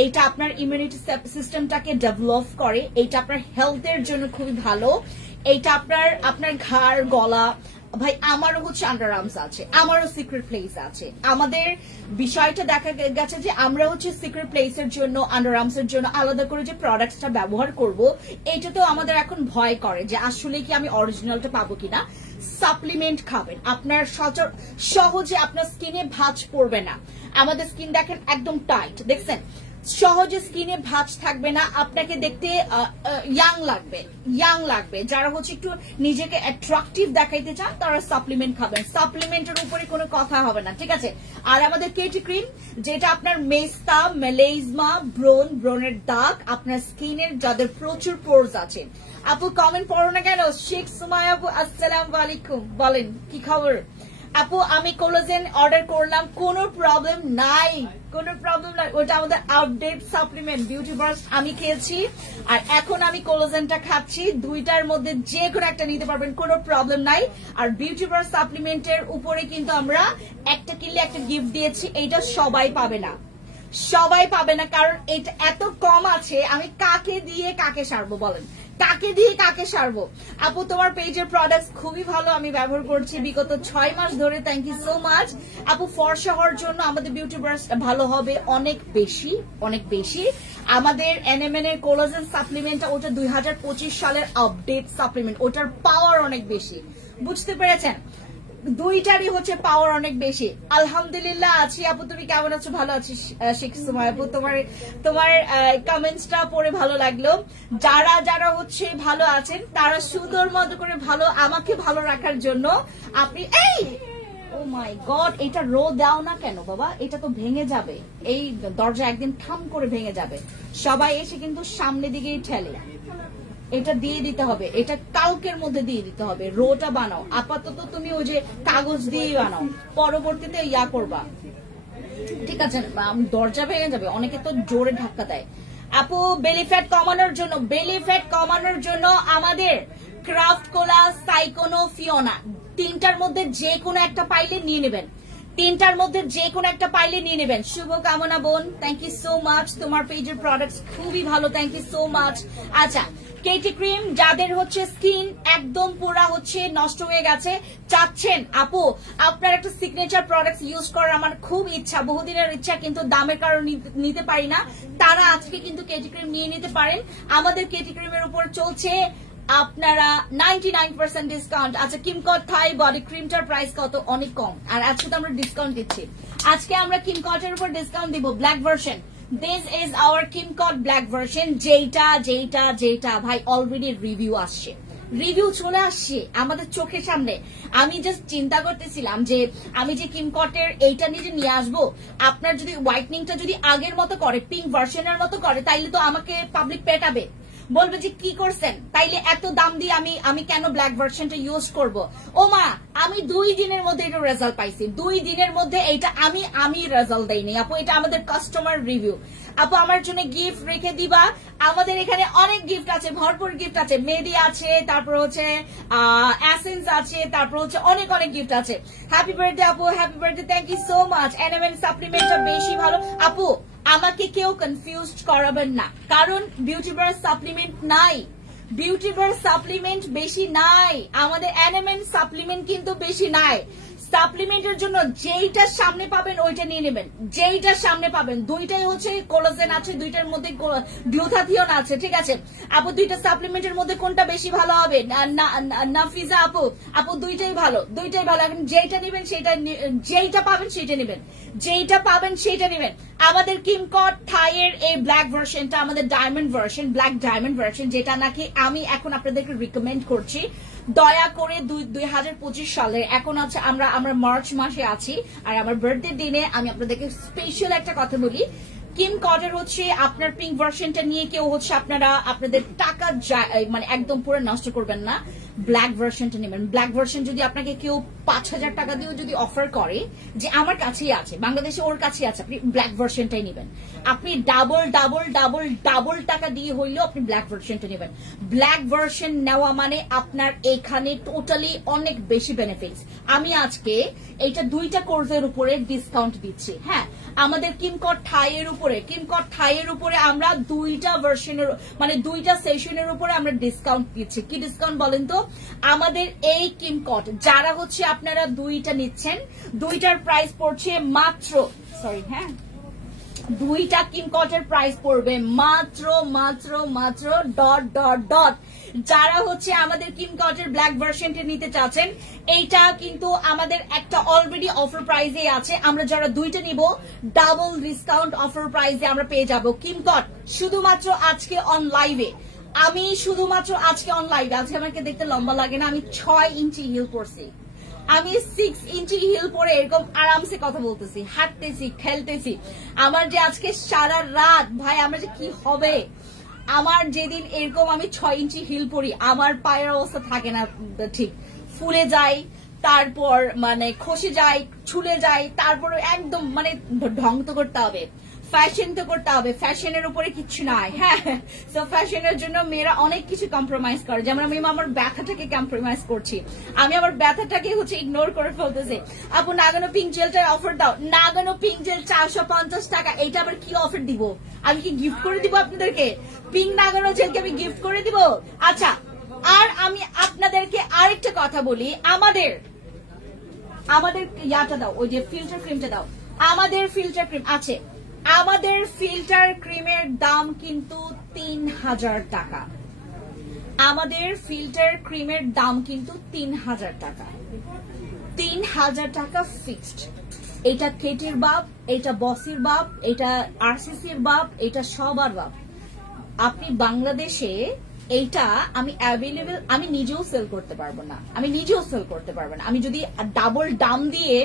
এইটা আপনার ইমিউনিটি সিস্টেমটাকে ডেভেলপ করে, এইটা আপনার হেলথের জন্য খুবই ভালো। এইটা আপনার ঘাড়, গলা, ভাই আমারও হচ্ছে আন্ডার আর্মস আছে, আমারও সিক্রেট প্লেস আছে। আমাদের বিষয়টা দেখা গেছে যে আমরা হচ্ছে সিক্রেট প্লেসের জন্য, আন্ডার আর্মস এর জন্য আলাদা করে যে প্রোডাক্টটা ব্যবহার করব, এইটাতেও আমাদের এখন ভয় করে যে আসলে কি আমি অরিজিনালটা পাবো কিনা। সাপ্লিমেন্ট খাবেন, আপনার সহজে আপনার স্কিনে ভাঁজ পড়বে না। আমাদের স্কিন দেখেন একদম টাইট, দেখছেন, সহজে স্কিনে ভাঁজ থাকবে না, আপনাকে দেখতে ইয়াং লাগবে। যারা হচ্ছে একটু নিজেকে অ্যাট্রাকটিভ দেখাইতে চান তারা সাপ্লিমেন্ট খাবেন, সাপ্লিমেন্টের উপরে কোনো কথা হবে না, ঠিক আছে। আর আমাদের কেটি ক্রিম, যেটা আপনার মেস্তা, মেলেজমা, ব্রনের দাগ, আপনার স্কিনের যাদের প্রচুর পোরস আছে। আপু কমেন্ট পড়ো না কেন? শেখ সুমায়া আপু আসসালামু আলাইকুম, বলেন কি খবর আপু? আমি কোলাজেন অর্ডার করলাম, কোনো প্রবলেম নাই, ওটা আমাদের আপডেট সাপ্লিমেন্ট বিউটি বার্স্ট আমি খেয়েছি, আর এখন আমি কোলাজেনটা খাচ্ছি। দুইটার মধ্যে যে কোনো একটা নিতে পারবেন, কোনো প্রবলেম নাই। আর বিউটি বার্স্ট সাপ্লিমেন্টের উপরে কিন্তু আমরা একটা কিনলে একটা গিফট দিয়েছি, এইটা সবাই পাবে না, কারণ এটা এত কম আছে। আমি কাকে দিয়ে কাকে সারবো বলেন, কাকে দিয়ে কাকে সারবো? আপু তোমার পেজের প্রোডাক্ট খুবই ভালো, আমি ব্যবহার করছি বিগত 6 মাস ধরে, থ্যাংক ইউ সো মাচ আপু। ফর্সা হওয়ার জন্য আমাদের বিউটি বার্স্ট ভালো হবে অনেক বেশি। আমাদের এনএমএন এর কোলাজেন সাপ্লিমেন্টটা ওটা 2025 সালের আপডেট সাপ্লিমেন্ট, ওটার পাওয়ার অনেক বেশি, বুঝতে পেরেছেন? দুইটারই হচ্ছে পাওয়ার অনেক বেশি। আলহামদুলিল্লাহ আছি আপু, তুমি কেমন আছো? ভালো আছিস শেখ সুমায়া আপু, তোমার কমেন্টসটা পড়ে ভালো লাগলো। যারা হচ্ছে ভালো আছেন তারা সুন্দর মতো করে আমাকে ভালো রাখার জন্য আপনি ও মাই গড, এটা রো দাও না কেন বাবা, এটা তো ভেঙে যাবে, এই দরজা একদিন ঠাম করে ভেঙে যাবে। সবাই এসে কিন্তু সামনে দিকেই ঠেলে, এটা দিয়ে দিতে হবে, এটা কালকের মধ্যে দিয়ে দিতে হবে। রোটা বানাও, আপাতত তুমি ওই যে কাগজ দিয়ে বানাও, পরবর্তীতে ইয়া করবা, ঠিক আছে? দরজা ভেঙে যাবে, অনেকে তো জোরে ধাক্কা দেয়। আপু বেলি ফ্যাট কমানোর জন্য আমাদের ক্রাফট কোলা, সাইকোনো, ফিওনা, তিনটার মধ্যে যে কোনো একটা পাইলে নিয়ে নেবেন। শুভকামনা বোন, থ্যাংক ইউ সো মাচ। তোমার পেজের প্রোডাক্টস খুবই ভালো, থ্যাংক ইউ সো মাচ। আচ্ছা, কেটি ক্রিম যাদের হচ্ছে স্কিন একদম পুরা হচ্ছে নষ্ট হয়ে গেছে, চাচ্ছেন আপু আপনার একটা সিগনেচার প্রোডাক্ট ইউজ করার আমার খুব ইচ্ছা, বহুদিনের ইচ্ছা, কিন্তু দামের কারণে নিতে পারি না, তারা আজকে কিন্তু কেটি ক্রিম নিয়ে নিতে পারেন। আমাদের কেটি ক্রিমের উপর চলছে আপনারা 99% ডিসকাউন্ট। আচ্ছা, কিমকট থাই বডি ক্রিমটার প্রাইস কত? অনেক কম, আর আজকে তো আমরা ডিসকাউন্ট দিচ্ছি। আজকে আমরা কিমকটের উপর ডিসকাউন্ট দিব, black version. This is our Kimcot black version, যেটা ভাই অলরেডি রিভিউ চলে আসছে আমাদের চোখের সামনে। আমি জাস্ট চিন্তা করতেছিলাম যে আমি যে কিমকটের এইটা নিয়ে আসবো, আপনার যদি হোয়াইটনিংটা যদি আগের মতো করে, পিঙ্ক ভার্সনের মতো করে, তাইলে তো আমাকে পাবলিক পেটাবে। বলবে যে কি করছেন, তাইলে এত দাম দিয়ে আমি কেন ব্ল্যাক ভার্সনটা ইউজ করব? ও মা, আমি 2 দিনের মধ্যে এটা রেজাল্ট পাইছি, 2 দিনের মধ্যে এটা আমি রেজাল্ট দেইনি আপু, এটা আমাদের কাস্টমার রিভিউ। আপু আমার জন্য গিফট রেখে দিবা, আমাদের এখানে অনেক গিফট আছে, ভরপুর গিফট আছে, মেহেদি আছে, তারপর হচ্ছে এসেন্স আছে, তারপর হচ্ছে অনেক অনেক গিফট আছে। হ্যাপি বার্থডে আপু, happy birthday, thank you so much. NMN সাপ্লিমেন্টটা বেশি ভালো আপু, আমাকে কেউ কনফিউজ করাবেন না, কারণ বিউটি বার সাপ্লিমেন্ট নাই, বিউটি বার সাপ্লিমেন্ট বেশি নাই, আমাদের এনএমএন সাপ্লিমেন্ট কিন্তু বেশি নাই। সাপ্লিমেন্টের জন্য যেইটা সামনে পাবেন ওইটা নিয়ে নেবেন, যেইটা সামনে পাবেন। দুইটাই হচ্ছে কোলাজেন আছে, দুইটার মধ্যে গ্লুথাথিয়ন আছে, ঠিক আছে আপু? দুইটা সাপ্লিমেন্টের মধ্যে কোনটা বেশি ভালো হবে? নাফিজা আপু, আপু দুইটাই ভালো, দুইটাই ভালো। এখন যেইটা নেবেন সেটা, যেইটা পাবেন সেটা নেবেন, যেইটা পাবেন সেটা নেবেন। আমাদের কিমকট থাইয়ের এই ব্ল্যাক ভার্সনটা আমাদের diamond version, black diamond version, যেটা নাকি আমি এখন আপনাদেরকে রিকমেন্ড করছি। দয়া করে 2025 সালে এখন আছে, আমরা মার্চ মাসে আছি, আর আমার বার্থডে দিনে আমি আপনাদেরকে স্পেশাল একটা কথা বলি। কিমকটের হচ্ছে আপনার পিঙ্ক ভার্সনটা নিয়ে কেউ হচ্ছে আপনাদের টাকা মানে একদম পুরো নষ্ট করবেন না, ব্ল্যাক ভার্সনটা নেবেন। ব্ল্যাক ভার্সন যদি আপনাকে কেউ 5,000 টাকা দিয়েও যদি অফার করে যে আমার কাছেই আছে, বাংলাদেশে ওর কাছেই আছে, আপনি ব্ল্যাক ভার্সনটাই নেবেন। আপনি ডাবল ডাবল ডাবল ডাবল টাকা দিয়ে হইলেও আপনি ব্ল্যাক ভার্সনটা নেবেন। ব্ল্যাক ভার্সন নেওয়া মানে আপনার এখানে টোটালি অনেক বেশি বেনিফিটস। আমি আজকে এইটা 2টা কোর্সের উপরে ডিসকাউন্ট দিচ্ছি। হ্যাঁ, আমাদের কিমকট থাইয়ের উপরে আমরা 2টা ভার্সনের মানে 2টা সেশনের উপরে আমরা ডিসকাউন্ট দিচ্ছি। কি ডিসকাউন্ট বলেন তো? আমাদের এই কিমকট যারা হচ্ছে আপনারা 2টা নিচ্ছেন, 2টার প্রাইস পড়ছে মাত্র, সরি হ্যাঁ, 2টা কিমকটের প্রাইস পড়বে মাত্র মাত্র মাত্র ডট ডট ডট। যারা হচ্ছে আমাদের কিমকটের ব্ল্যাক ভার্সনটা নিতে চাচ্ছেন, এইটা কিন্তু আমাদের একটা অলরেডি অফার প্রাইসে আছে। আমরা যারা 2টা নিব ডাবল ডিসকাউন্ট অফার প্রাইসে আমরা পেয়ে যাব। কিমকট শুধুমাত্র আজকে অন লাইভে, আমি শুধুমাত্র আজকে অন লাইভে, আজকে আমাকে দেখতে লম্বা লাগে না, আমি 6 ইঞ্চি হিল পরছি, আমি 6 ইঞ্চি হিল পরে এরকম আরামসে কথা বলতেছি, হাঁটতেছি, খেলতেছি। আমার যে আজকে সারা রাত ভাই আমার যে কি হবে, আমার যেদিন এরকম আমি 6 ইঞ্চি হিল পরি, আমার পায়ের অবস্থা থাকে না, ঠিক ফুলে যায়, তারপর মানে খসে যায়, ছুলে যায়, তারপর একদম মানে ঢং তো করতে হবে, ফ্যাশন তো করতে হবে, ফ্যাশনের উপরে কিচ্ছু নাই। হ্যাঁ, তো ফ্যাশনের জন্য মেয়েরা অনেক কিছু কম্প্রোমাইজ করে, যেমন আমি আমার ব্যথাটাকে কম্প্রোমাইজ করছি, আমি আমার ব্যথাটাকে হচ্ছে ইগনোর করে ফেলতেছি। আপু নাগানো পিঙ্ক জেলটার অফার দাও। নাগানো পিঙ্ক জেল 450 টাকা, এইটা আবার কি অফার দিব? আমি কি গিফট করে দিব আপনাদেরকে? পিঙ্ক নাগানো জেলকে আমি গিফট করে দিব? আচ্ছা, আর আমি আপনাদেরকে আরেকটা কথা বলি, আমাদের ইয়াটা দাও, ওই যে ফিল্টার ক্রিমটা দাও। আমাদের ফিল্টার ক্রিম আছে, আমাদের ফিল্টার ক্রিমের দাম কিন্তু 3000 টাকা। আমাদের ফিল্টার ক্রিমের দাম কিন্তু 3000 টাকা, 3000 টাকা ফিক্সড। এটা কেটির বাপ, এটা বসির বাপ, এটা আরসিসির বাপ, এটা সবার বাপ। আপনি বাংলাদেশে এইটা আমি অ্যাভেলেবল, আমি নিজেও সেল করতে পারবো না, আমি যদি ডাবল দাম দিয়ে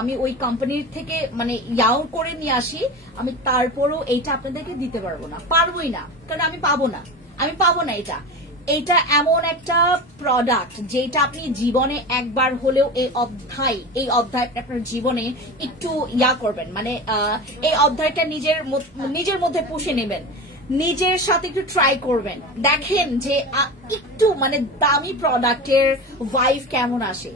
আমি ওই কোম্পানির থেকে মানে ইয়াও করে নিয়ে আসি, আমি তারপরও এইটা আপনাদেরকে দিতে পারবো না, পারবোই না, কারণ আমি পাবো না। এটা এমন একটা প্রোডাক্ট যেটা আপনি জীবনে একবার হলেও এই অধ্যায় আপনার জীবনে একটু ইয়া করবেন, মানে এই অধ্যায়টা নিজের মধ্যে পুষে নেবেন, নিজের সাথে একটু ট্রাই করবেন, দেখেন যে একটু মানে দামি প্রোডাক্টের ভাইব কেমন আসে।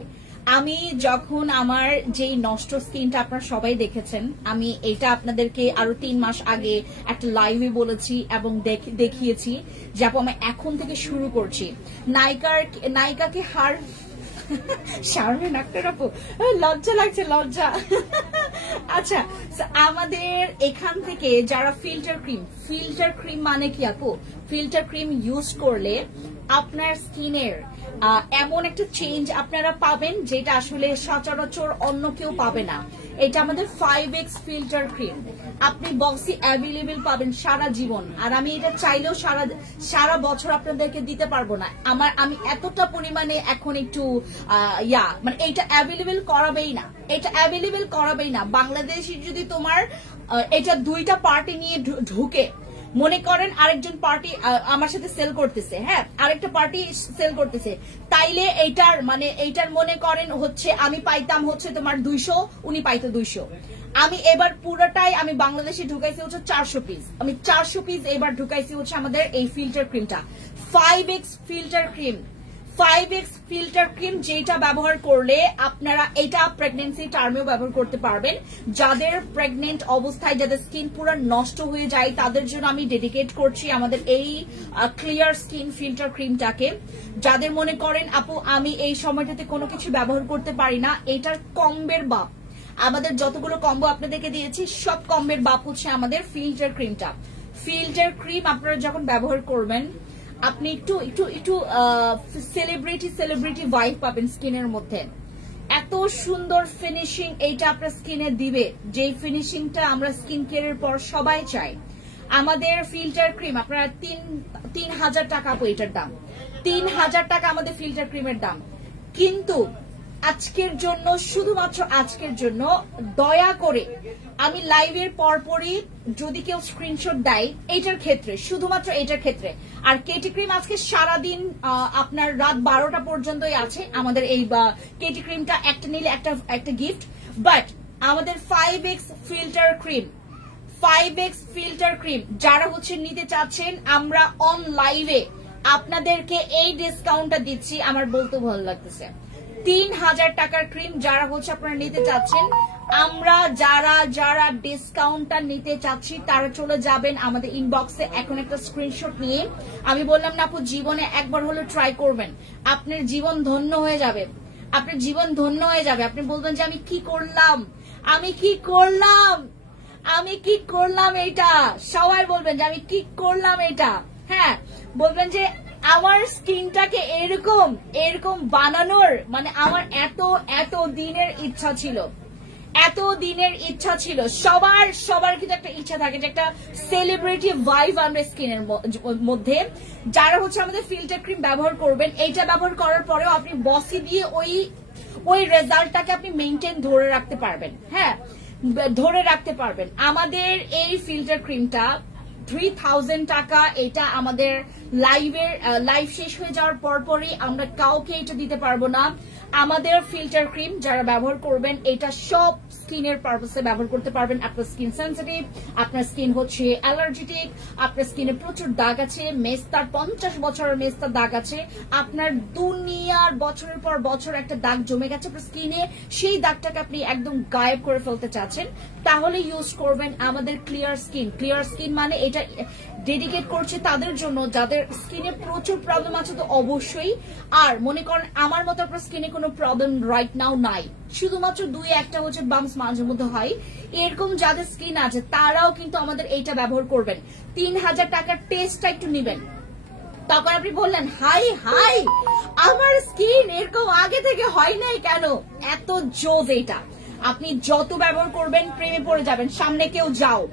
আমি যখন আমার যেই নষ্ট স্কিনটা আপনারা সবাই দেখেছেন, আমি এটা আপনাদেরকে আরো 3 মাস আগে একটা লাইভে বলেছি এবং দেখিয়েছি যে আপু আমি এখন থেকে শুরু করছি। নায়িকাকে শারমিন আক্তার আপু, লজ্জা লাগছে, লজ্জা। আচ্ছা, আমাদের এখান থেকে যারা ফিল্টার ক্রিম মানে কি আপু? ফিল্টার ক্রিম ইউজ করলে আপনার স্কিনের এমন একটা চেঞ্জ আপনারা পাবেন যেটা আসলে সচরাচর অন্য কেউ পাবে না। এটা আমাদের 5x ফিল্টার ক্রিম, আপনি বক্সে অ্যাভেলেবেল পাবেন সারা জীবন, আর আমি এটা চাইলেও সারা বছর আপনাদেরকে দিতে পারবো না। আমি এতটা পরিমাণে এখন একটু মানে এটা অ্যাভেলেবেল করাবেই না। বাংলাদেশে যদি তোমার এটা 2টা পার্টি নিয়ে ঢুকে মনে করেন আরেকজন পার্টি আমার সাথে সেল করতেছে, হ্যাঁ আরেকটা পার্টি সেল করতেছে, তাইলে এইটার মনে করেন হচ্ছে আমি পাইতাম হচ্ছে তোমার 200, উনি পাইতো 200। আমি এবার পুরোটাই আমি বাংলাদেশে ঢুকাইছি হচ্ছে 400 পিস, আমি 400 পিস এবার ঢুকাইছি হচ্ছে আমাদের এই ফিল্টার ক্রিমটা, 5x filter cream. 5x filter cream যেটা ব্যবহার করলে আপনারা এটা প্রেগন্যান্সি টার্মেও ব্যবহার করতে পারবেন। যাদের প্রেগনেন্ট অবস্থায় যাদের স্কিন পুরো নষ্ট হয়ে যায় তাদের জন্য আমি ডেডিকেট করছি আমাদের এই ক্লিয়ার স্কিন ফিল্টার ক্রিমটাকে। যাদের মনে করেন আপু আমি এই সময়টাতে কোনো কিছু ব্যবহার করতে পারি না, এটার কম্বের বাপ, আমাদের যতগুলো কম্বো আপনাদেরকে দিয়েছি সব কম্বের বাপ হচ্ছে আমাদের ফিল্টার ক্রিমটা। ফিল্টার ক্রিম আপনারা যখন ব্যবহার করবেন আপনি একটু একটু একটু সেলিব্রিটি ভাইব পাবেন স্কিনের মধ্যে। এত সুন্দর ফিনিশিং এইটা আপনার স্কিনে দিবে, যে ফিনিশিংটা আমরা স্কিন কেয়ারের পর সবাই চাই। আমাদের ফিল্টার ক্রিম আপনারা 3000 টাকা আপু এটার দাম, 3000 টাকা আমাদের ফিল্টার ক্রিমের দাম। কিন্তু আজকের জন্য, শুধুমাত্র আজকের জন্য দয়া করে আমি লাইভের পরপরই যদি কেউ স্ক্রিনশট দেয় এইটার ক্ষেত্রে, শুধুমাত্র এটার ক্ষেত্রে, আর কেটি ক্রিম আজকে সারাদিন আপনার রাত 12টা পর্যন্তই আছে আমাদের এই কেটি ক্রিমটা, একটা নিলে একটা গিফট। বাট আমাদের 5x filter cream, 5x filter cream যারা হচ্ছে নিতে চাচ্ছেন, আমরা অন লাইভে আপনাদেরকে এই ডিসকাউন্টটা দিচ্ছি, আমার বলতে ভালো লাগতেছে। 3000 টাকার ক্রিম যারা হচ্ছে আপনারা নিতে চাচ্ছেন, আমরা যারা ডিসকাউন্টটা নিতে চাচ্ছি তারা চলে যাবেন আমাদের ইনবক্সে এখন একটা স্ক্রিনশট নিয়ে। আমি বললাম না আপু জীবনে একবার হলে ট্রাই করবেন, আপনার জীবন ধন্য হয়ে যাবে, আপনার জীবন ধন্য হয়ে যাবে। আপনি বলবেন যে আমি কি করলাম, আমি কি করলাম, আমি কি করলাম এটা, সবাই বলবেন যে আমি কি করলাম এটা। হ্যাঁ বলবেন যে আমার স্কিনটাকে এরকম বানানোর মানে আমার এত দিনের ইচ্ছা ছিল, এত দিনের ইচ্ছা ছিল। সবার কিন্তু একটা ইচ্ছা থাকে যে একটা সেলিব্রিটি ভাইব আমরা স্কিনের মধ্যে। যারা হচ্ছে আমাদের ফিল্টার ক্রিম ব্যবহার করবেন, এইটা ব্যবহার করার পরেও আপনি বসি দিয়ে ওই রেজাল্টটাকে আপনি মেনটেন ধরে রাখতে পারবেন, হ্যাঁ ধরে রাখতে পারবেন। আমাদের এই ফিল্টার ক্রিমটা 3000 টাকা, এটা আমাদের লাইভ শেষ হয়ে যাওয়ার পরপরই আমরা কাউকে এটা দিতে পারবো না। আমাদের ফিল্টার ক্রিম যারা ব্যবহার করবেন এটা সব স্কিনের পারপাসে ব্যবহার করতে পারবেন। আপনার স্কিন সেন্সিটিভ, আপনার স্কিন হচ্ছে অ্যালার্জেটিক, আপনার স্কিনে প্রচুর দাগ আছে, মেস্তার 50 বছরের মেস্তার দাগ আছে, আপনার দুনিয়ার বছরের পর বছর একটা দাগ জমে গেছে আপনার স্কিনে, সেই দাগটাকে আপনি একদম গায়েব করে ফেলতে চাচ্ছেন, তাহলে ইউজ করবেন আমাদের ক্লিয়ার স্কিন। ক্লিয়ার স্কিন মানে এটা ডেডিকেট করছে তাদের জন্য যাদের স্কিনে প্রচুর প্রবলেম আছে তো অবশ্যই। আর মনে করেন আমার মতো আপনার স্কিনে কোনো প্রবলেম রাইট নাও নাই, শুধুমাত্র 2-1টা হচ্ছে বাম্পস মাঝে মধ্যে হয়, এরকম যাদের স্কিন আছে তারাও কিন্তু আমাদের এইটা ব্যবহার করবেন। 3000 টাকার টেস্টটা একটু নিবেন, তখন আপনি বললেন হাই হাই আমার স্কিন এরকম আগে থেকে হয় নাই কেন, এত জোজ এইটা। আপনি যত ব্যবহার করবেন প্রেমে পড়ে যাবেন, সামনে কেউ যাও,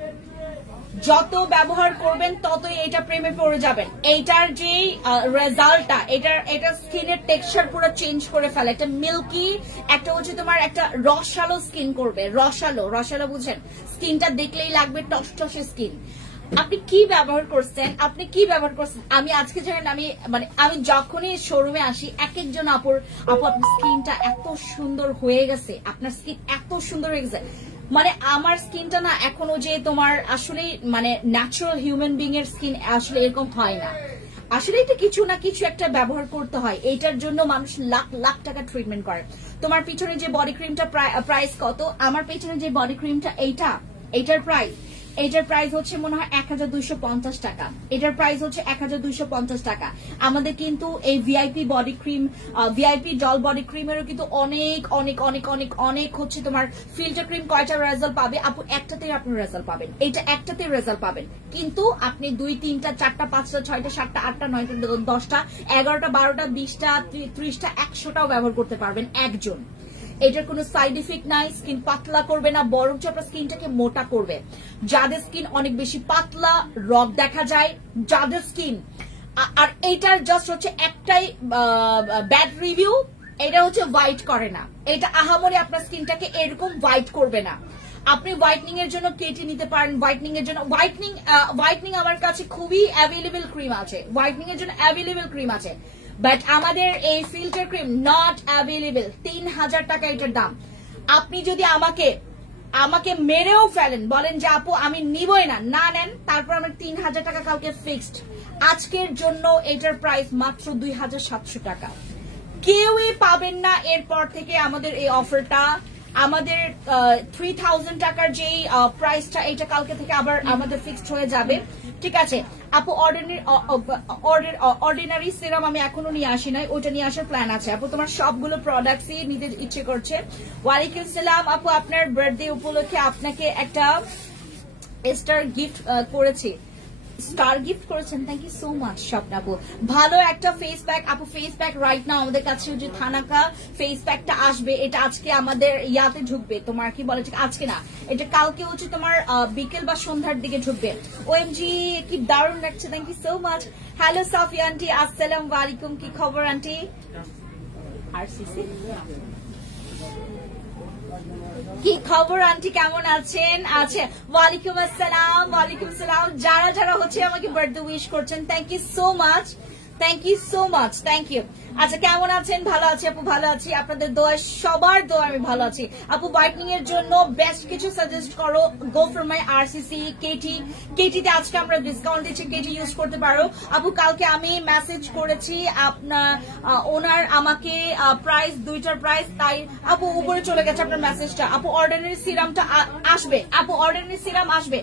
যত ব্যবহার করবেন ততই এটা প্রেমে পড়ে যাবেন। এইটার যে রেজাল্টটা, এটা স্কিনের টেক্সচার পুরো চেঞ্জ করে ফেলে, একটা মিল্কি, একটা হচ্ছে তোমার একটা রসালো স্কিন করবে, রসালো বুঝেন, স্কিনটা দেখলেই লাগবে টসটসে স্কিন। আপনি কি ব্যবহার করছেন, আমি আজকে জানেন আমি যখনই শোরুমে আসি এক একজন আপু আপনার স্কিনটা এত সুন্দর হয়ে গেছে, আপনার স্কিন এত সুন্দর হয়ে গেছে, মানে আমার স্কিনটা না এখনো যে তোমার আসলে মানে ন্যাচারাল হিউম্যান বিং এর স্কিন আসলে এরকম হয় না। আসলে এটা কিছু না কিছু একটা ব্যবহার করতে হয়, এইটার জন্য মানুষ লাখ লাখ টাকা ট্রিটমেন্ট করে। তোমার পিছনে যে বডি ক্রিমটা প্রাইস কত, আমার পিছনে যে বডি ক্রিমটা এইটার প্রাইস হচ্ছে মনে হয় 1250 টাকা, এটার প্রাইস হচ্ছে 1250 টাকা। আমাদের কিন্তু এই ভিআইপি বডি ক্রিম, ভিআইপি জল বডি ক্রিমেরও কিন্তু অনেক অনেক অনেক অনেক অনেক হচ্ছে তোমার ফিল্টার ক্রিম কয়টা রেজাল্ট পাবে আপু, একটাতেই আপনি রেজাল্ট পাবেন, এইটা একটাতে রেজাল্ট পাবেন। কিন্তু আপনি 2, 3টা, 4টা, 5টা, 6টা, 7টা, 8টা, 9টা, 10টা, 11টা, 12টা, 20টা, 30টা, 100টাও ব্যবহার করতে পারবেন একজন। এটার কোনো সাইড ইফেক্ট নাই, স্কিন পাতলা করবে না, বরঞ্চ আপনার স্কিনটাকে মোটা করবে। যাদের স্কিন অনেক বেশি পাতলা, রগ দেখা যায়, যাদের স্কিন, আর এইটার জাস্ট হচ্ছে একটাই ব্যাড রিভিউ, এটা হচ্ছে হোয়াইট করে না, এটা আহামরি আপনার স্কিনটাকে এরকম হোয়াইট করবে না। আপনি হোয়াইটনিং এর জন্য কেটি নিতে পারেন, হোয়াইটনিং এর জন্য হোয়াইটনিং আমার কাছে খুবই অ্যাভেলেবল ক্রিম আছে, হোয়াইটনিং এর জন্য অ্যাভেলেবল ক্রিম আছে, বাট আমাদের এই ফিল্টার ক্রিম নট অ্যাভেলেবল। 3000 টাকা এটার দাম। আপনি যদি আমাকে মেরেও ফেলেন, বলেন যে আপু আমি নিবই না নেন, তারপর আমার 3000 টাকা কালকে ফিক্সড। আজকের জন্য এটার প্রাইস মাত্র 2700 টাকা। কেউই পাবেন না এরপর থেকে আমাদের এই অফারটা। আমাদের 3000 টাকার যেই প্রাইসটা, এটা কালকে থেকে আবার আমাদের ফিক্সড হয়ে যাবে, ঠিক আছে আপু। অর্ডিনারি সিরাম আমি এখনো নিয়ে আসি নাই, ওইটা নিয়ে আসার প্ল্যান আছে আপু। তোমার সবগুলো প্রোডাক্টসই নিতে ইচ্ছে করছে। ওয়ালাইকুম সালাম আপু, আপনার বার্থডে উপলক্ষে আপনাকে একটা স্টার গিফট করেছি, স্টার গিফট করেছেন, থ্যাংক ইউ সো মাচ স্বপ্ন আপু। ভালো একটা ফেস প্যাক আপু, ফেস প্যাক রাইট নাও আমাদের কাছে যে থানাকা ফেস প্যাকটা আসবে, এটা আজকে আমাদের ইয়াতে ঢুকবে, তোমার কি বলে আজকে না, এটা কালকে হচ্ছে তোমার বিকেল বা সন্ধ্যার দিকে ঢুকবে। ওএমজি কি দারুণ লাগছে, thank you so much. Hello Safia aunty, আসসালামু আলাইকুম, কি খবর আন্টি? আরসিসি কি খবর আন্টি, কেমন আছেন? আছে ওয়ালাইকুম আসসালাম, ওয়ালাইকুম সালাম। যারা যারা হচ্ছে আমাকে বার্থডে উইশ করছেন, thank you so much, thank you so much, thank you. আচ্ছা কেমন আছেন? ভালো আছি আপু, ভালো আছি, আপনাদের দোয়া, সবার দোয়া আমি ভালো আছি আপু। হোয়াইটনিং এর জন্য বেস্ট কিছু সাজেস্ট করো। গো ফর মাই আরসিসি কেটিতে আজকে আমরা ডিসকাউন্ট দিচ্ছি, কেটি ইউজ করতে পারো আপু। কালকে আমি মেসেজ করেছি আপনার ওনার আমাকে প্রাইস, দুইটার প্রাইস, তাই আপু উপরে চলে গেছে আপনার মেসেজটা আপু। অর্ডিনারি সিরামটা আসবে আপু, অর্ডিনারি সিরাম আসবে,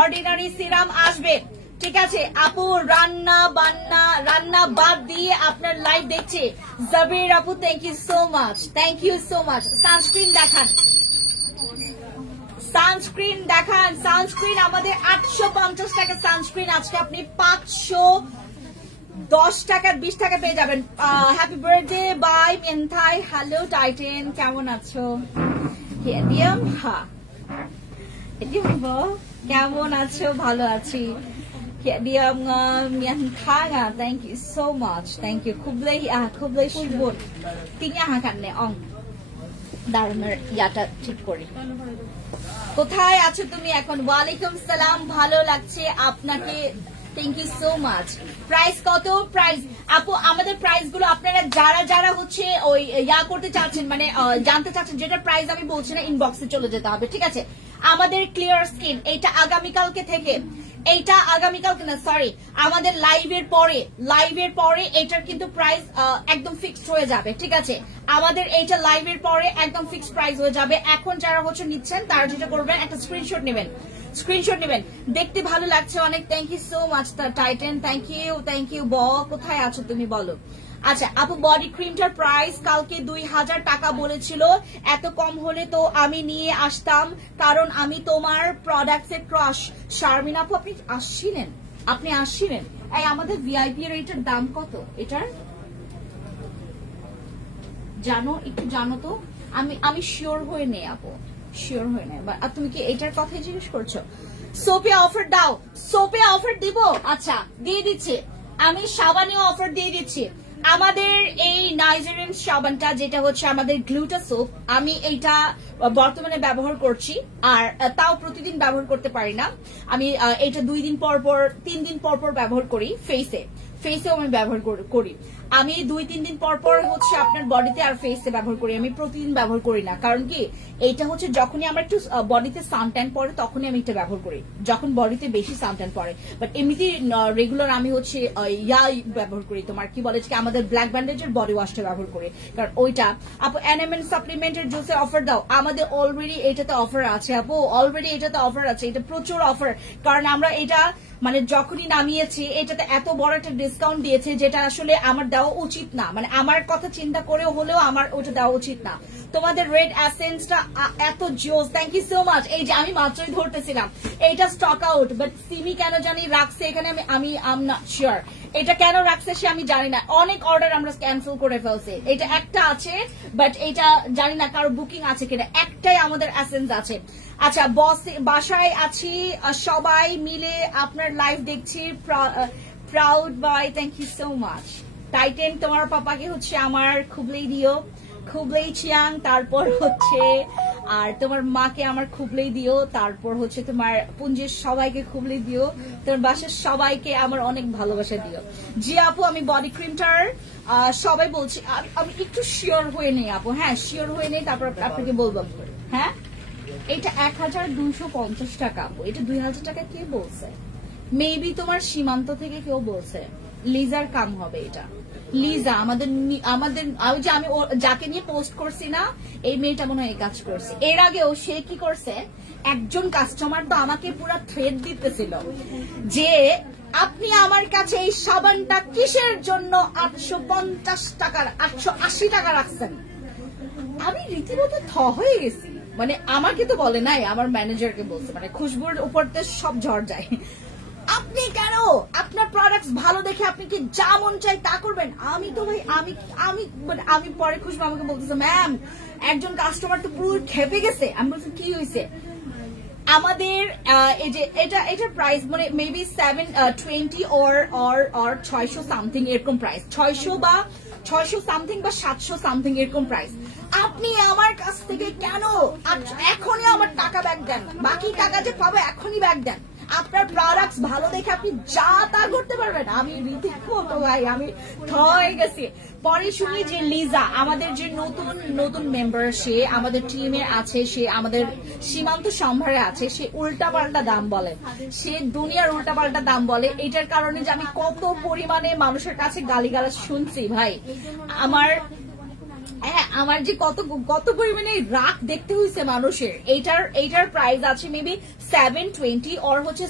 অর্ডিনারি সিরাম আসবে, ঠিক আছে আপু। রান্না বাদ দিয়ে আপনার লাইভ দেখছি জাবির আপু, thank you so much, thank you so much. Sunscreen দেখান, সানস্ক্রিন দেখান, সানস্ক্রিন আমাদের 850 টাকা সানস্ক্রিন, আজকে আপনি 510 টাকা 20 টাকা পেয়ে যাবেন। হ্যাপি বার্থডে বাই মেনথাই। হ্যালো টাইটেন, কেমন আছো? কেমন আছো? ভালো আছি। Thank you so much. Thank you. খুবই সুন্দর। তিনি হাঁকান্নে অং দারুণের ইয়াটা ঠিক করি। কোথায় আছো তুমি এখন? ওয়ালাইকুম সালাম, ভালো লাগছে আপনাকে, thank you so much. Price কত? প্রাইস আপু আমাদের প্রাইস গুলো আপনারা যারা যারা হচ্ছে ওই ইয়া করতে চাচ্ছেন, মানে জানতে চাচ্ছেন, যেটা প্রাইস আমি বলছি না, ইনবক্সে চলে যেতে হবে, ঠিক আছে। আমাদের ক্লিয়ার স্কিন এইটা আগামীকালকে থেকে, এইটা আগামীকালকে না সরি, আমাদের লাইভের পরে এটার কিন্তু প্রাইস একদম ফিক্সড হয়ে যাবে, ঠিক আছে। আমাদের এইটা লাইভের পরে একদম ফিক্সড প্রাইস হয়ে যাবে। এখন যারা হচ্ছে নিচ্ছেন তারা যেটা করবেন, একটা স্ক্রিনশট নেবেন, দেখতে ভালো লাগছে অনেক, thank you so much Titan, thank you. কোথায় আছো তুমি বলো? আচ্ছা আপু, বডি ক্রিমটার প্রাইস কালকে 2000 টাকা বলেছিল, এত কম হলে তো আমি নিয়ে আসতাম, কারণ আমি তোমার প্রোডাক্টস এর ক্রাশ। শারমিন আপু আপনি আসছিলেন। এই আমাদের ভিআইপি এর এটার দাম কত? এটার একটু জানো তো, আমি শিওর হয়ে নেই আপু, শিওর হয়ে নেই। আর তুমি কি এটার কথাই জিজ্ঞেস করছো? সোপে অফার দাও, সোপে অফার দিব, আচ্ছা দিয়ে দিচ্ছি, আমি সাবানেও অফার দিয়ে দিচ্ছি। আমাদের এই নাইজেরিয়ান সাবানটা যেটা হচ্ছে আমাদের গ্লুটা সোপ, আমি এইটা বর্তমানে ব্যবহার করছি, আর তাও প্রতিদিন ব্যবহার করতে পারি না। আমি এটা 2 দিন পর 3 দিন পর ব্যবহার করি, ফেসেও আমি ব্যবহার করি। আমি 2-3 দিন পর হচ্ছে আপনার বডিতে আর ফেসে ব্যবহার করি, আমি প্রতিদিন ব্যবহার করি না। কারণ কি, এইটা হচ্ছে যখনই আমার একটু বডিতে সানট্যান পড়ে তখনই আমি এটা ব্যবহার করি, যখন বডিতে বেশি সানট্যান পড়ে। বাট এমনিতে রেগুলার আমি হচ্ছে ব্যবহার করি, তোমার কি বলে আমাদের ব্ল্যাক ব্যান্ডেজের বডি ওয়াশটা ব্যবহার করি, কারণ ওইটা। আপু এনএমএন সাপ্লিমেন্টের জুসে অফার দাও, আমাদের অলরেডি এটাতে অফার আছে আপু, অলরেডি এটাতে অফার আছে, এটা প্রচুর অফার, কারণ আমরা এটা মানে যখনই নামিয়েছি এটাতে এত বড় একটা ডিসকাউন্ট দিয়েছে, যেটা আসলে আমার দেওয়া উচিত না, মানে আমার কথা চিন্তা করে হলেও আমার ওটা দেওয়া উচিত না। তোমাদের রেড এসেন্সটা এত জোস, থ্যাংক ইউ সো মাচ। এই যে আমি মাত্রই ধরতেছিলাম, এইটা স্টক আউট, বাট সিমি কেন জানি রাখছে এখানে, আমি আম নট শিওর এটা কেন রাখছে সে, আমি জানি না। অনেক অর্ডার আমরা ক্যান্সেল করে ফেলছি, এটা একটা আছে, বাট এটা জানি না কারো বুকিং আছে কিনা, একটাই আমাদের এসেন্স আছে। আচ্ছা বাসায় আছি, সবাই মিলে আপনার লাইভ দেখছি, proud boy, thank you so much. Titan তোমার পাপাকে হচ্ছে আমার খুবলেই দিও, খুবলেই চিয়াং, তারপর হচ্ছে আর তোমার মাকে আমার খুবলেই দিও, তারপর হচ্ছে তোমার পুঞ্জের সবাইকে খুবলেই দিও, তোমার বাসার সবাইকে আমার অনেক ভালোবাসা দিও। জি আপু, আমি বডি ক্রিমটার সবাই বলছি, আমি একটু শিওর হয়ে নেই আপু, হ্যাঁ শিওর হয়ে নেই, তারপর আপনাকে বলবো। হ্যাঁ, এটা 1250 টাকা আপু, এটা 2000 টাকা কে বলছে? মেবি তোমার সীমান্ত থেকে কেউ বলছে, লিজার কাম হবে এটা। লিজা আমাদের যে আমি যাকে নিয়ে পোস্ট করছি না, এই মেয়েটা মনে হয় এই কাজ করছে। এর আগেও সে কি করছে, একজন কাস্টমার তো আমাকে পুরো থ্রেড দিতেছিল যে আপনি আমার কাছে এই সাবানটা কিসের জন্য 850 টাকার 880 টাকা রাখছেন। আমি রীতিমতো থ হয়ে গেছি, মানে আমাকে তো বলে নাই, আমার ম্যানেজারকে বলছে, মানে খুশবুর উপর তো সব ঝড় যায়। আপনি কেন আপনার প্রোডাক্টস ভালো দেখে আপনি কি যা মন চাই তা করবেন? আমি তো ভাই আমি পরে খুশবু আমাকে বলতেছে, ম্যাম একজন কাস্টমার তো পুরো খেপে গেছে। আমি বলছি কি হয়েছে? আমাদের এই যে এটার প্রাইস মানে মেবি 720 or 600 সামথিং এরকম প্রাইস, 600 বা 600 সামথিং বা 700 সামথিং এরকম প্রাইস। আপনি আমার কাছ থেকে কেন এখনই আমার টাকা ব্যাক দেন, বাকি টাকা যে পাবো এখনই ব্যাক দেন। আপনার প্রোডাক্টস ভালো দেখে আপনি যা তা করতে পারবেন। আমি রীতিমতো ভাই আমি হয়ে গেছি। পরে শুনি যে লিজা আমাদের যে নতুন মেম্বার, সে আমাদের টিমে আছে, সে আমাদের সীমান্ত সম্ভারে আছে, সে উল্টাপাল্টা দাম বলে, সে দুনিয়ার উল্টাপাল্টা দাম বলে। এটার কারণে যে আমি কত পরিমাণে মানুষের কাছে গালিগালাজ শুনছি ভাই, আমার যে কত পরিমাণে রাগ দেখতে হয়েছে মানুষের। এইটার প্রাইস আছে মেবি 720 or হচ্ছে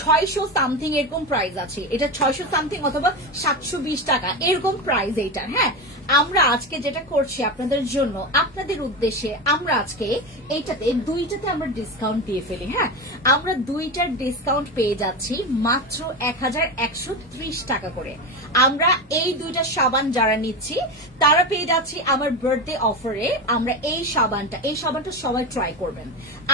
600 সামথিং এরকম প্রাইস আছে। এটা 600 সামথিং অথবা 720 টাকা এরকম প্রাইস এইটার। হ্যাঁ, আমরা আজকে যেটা করছি আপনাদের জন্য, আপনাদের উদ্দেশ্যে, আমরা আজকে এইটাতে দুইটাতে আমরা ডিসকাউন্ট দিয়ে ফেলি। হ্যাঁ, আমরা দুইটার ডিসকাউন্ট পেয়ে যাচ্ছি মাত্র 1130 টাকা করে। আমরা এই দুইটা সাবান যারা নিচ্ছি তারা পেয়ে যাচ্ছি আমার বার্থডে অফারে। আমরা এই সাবানটা সবাই ট্রাই করবেন।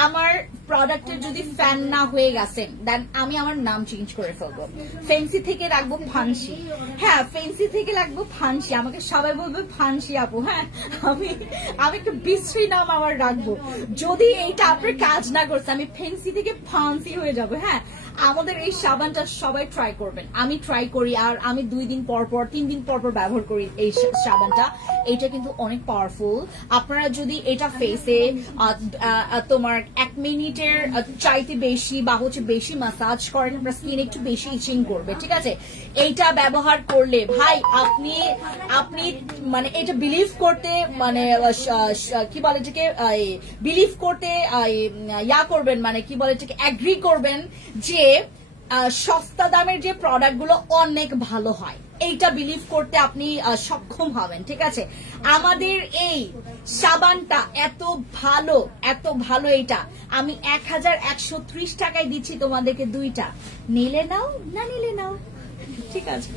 আমার প্রোডাক্টের যদি ফ্যান না হয়ে গেছেন, দেন আমি আমার নাম চেঞ্জ করে ফেলবো, ফেন্সি থেকে রাখবো ফান্সি। হ্যাঁ, ফেন্সি থেকে রাখবো ফান্সি, আমাকে সবাই বলবে ফান্সি আপু। হ্যাঁ, আমি একটু বিশ্রী নাম আমার রাখবো। যদি এইটা আপনার কাজ না করছে, আমি ফেন্সি থেকে ফান্সি হয়ে যাবো। হ্যাঁ, আমাদের এই সাবানটা সবাই ট্রাই করবেন। আমি ট্রাই করি, আর আমি 2 দিন পর 3 দিন পর ব্যবহার করি এই সাবানটা। এটা কিন্তু অনেক পাওয়ারফুল। আপনারা যদি এটা ফেসে তোমার 1 মিনিটের চাইতে বেশি বা হচ্ছে বেশি মাসাজ করেন, আপনার স্কিন একটু বেশি ইচিং করবে, ঠিক আছে? এইটা ব্যবহার করলে ভাই আপনি মানে এটা বিলিভ করতে, মানে কি বলে এটাকে, বিলিভ করতে করবেন, মানে কি বলে এটাকে, এগ্রি করবেন যে সস্তা দামের যে প্রোডাক্ট গুলো অনেক ভালো হয়। এইটা বিলিভ করতে আপনি সক্ষম হবেন, ঠিক আছে? আমাদের এই সাবানটা এত ভালো এইটা আমি 1130 টাকায় দিচ্ছি তোমাদেরকে দুইটা। নিলে নাও, না নিলে নাও, ঠিক আছে?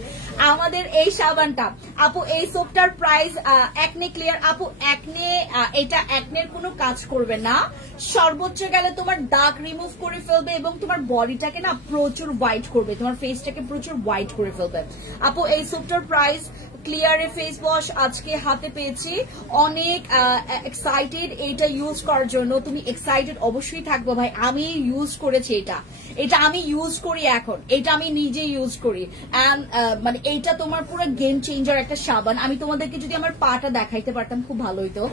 আমাদের এই সাবানটা আপু, এই সোপটার প্রাইস একনে ক্লিয়ার আপু, এটা একনের কোনো কাজ করবে না, সর্বোচ্চ গেলে তোমার দাগ রিমুভ করে ফেলবে এবং তোমার বডিটাকে না প্রচুর হোয়াইট করবে, তোমার ফেসটাকে প্রচুর হোয়াইট করে ফেলবে আপু। এই সোপটার প্রাইস ক্লিয়ারে ফেস ওয়াশ আজকে হাতে পেয়েছি, অনেক এক্সাইটেড এইটা ইউজ করার জন্য। তুমি এক্সাইটেড অবশ্যই থাকবো ভাই, আমি ইউজ করেছি এটা আমি ইউজ করি এখন, এটা আমি নিজে ইউজ করি। মানে এইটা তোমার পুরো গেম চেঞ্জার একটা সাবান। আমি তোমাদেরকে যদি আমার পাটা দেখাইতে পারতাম খুব ভালো হইতো।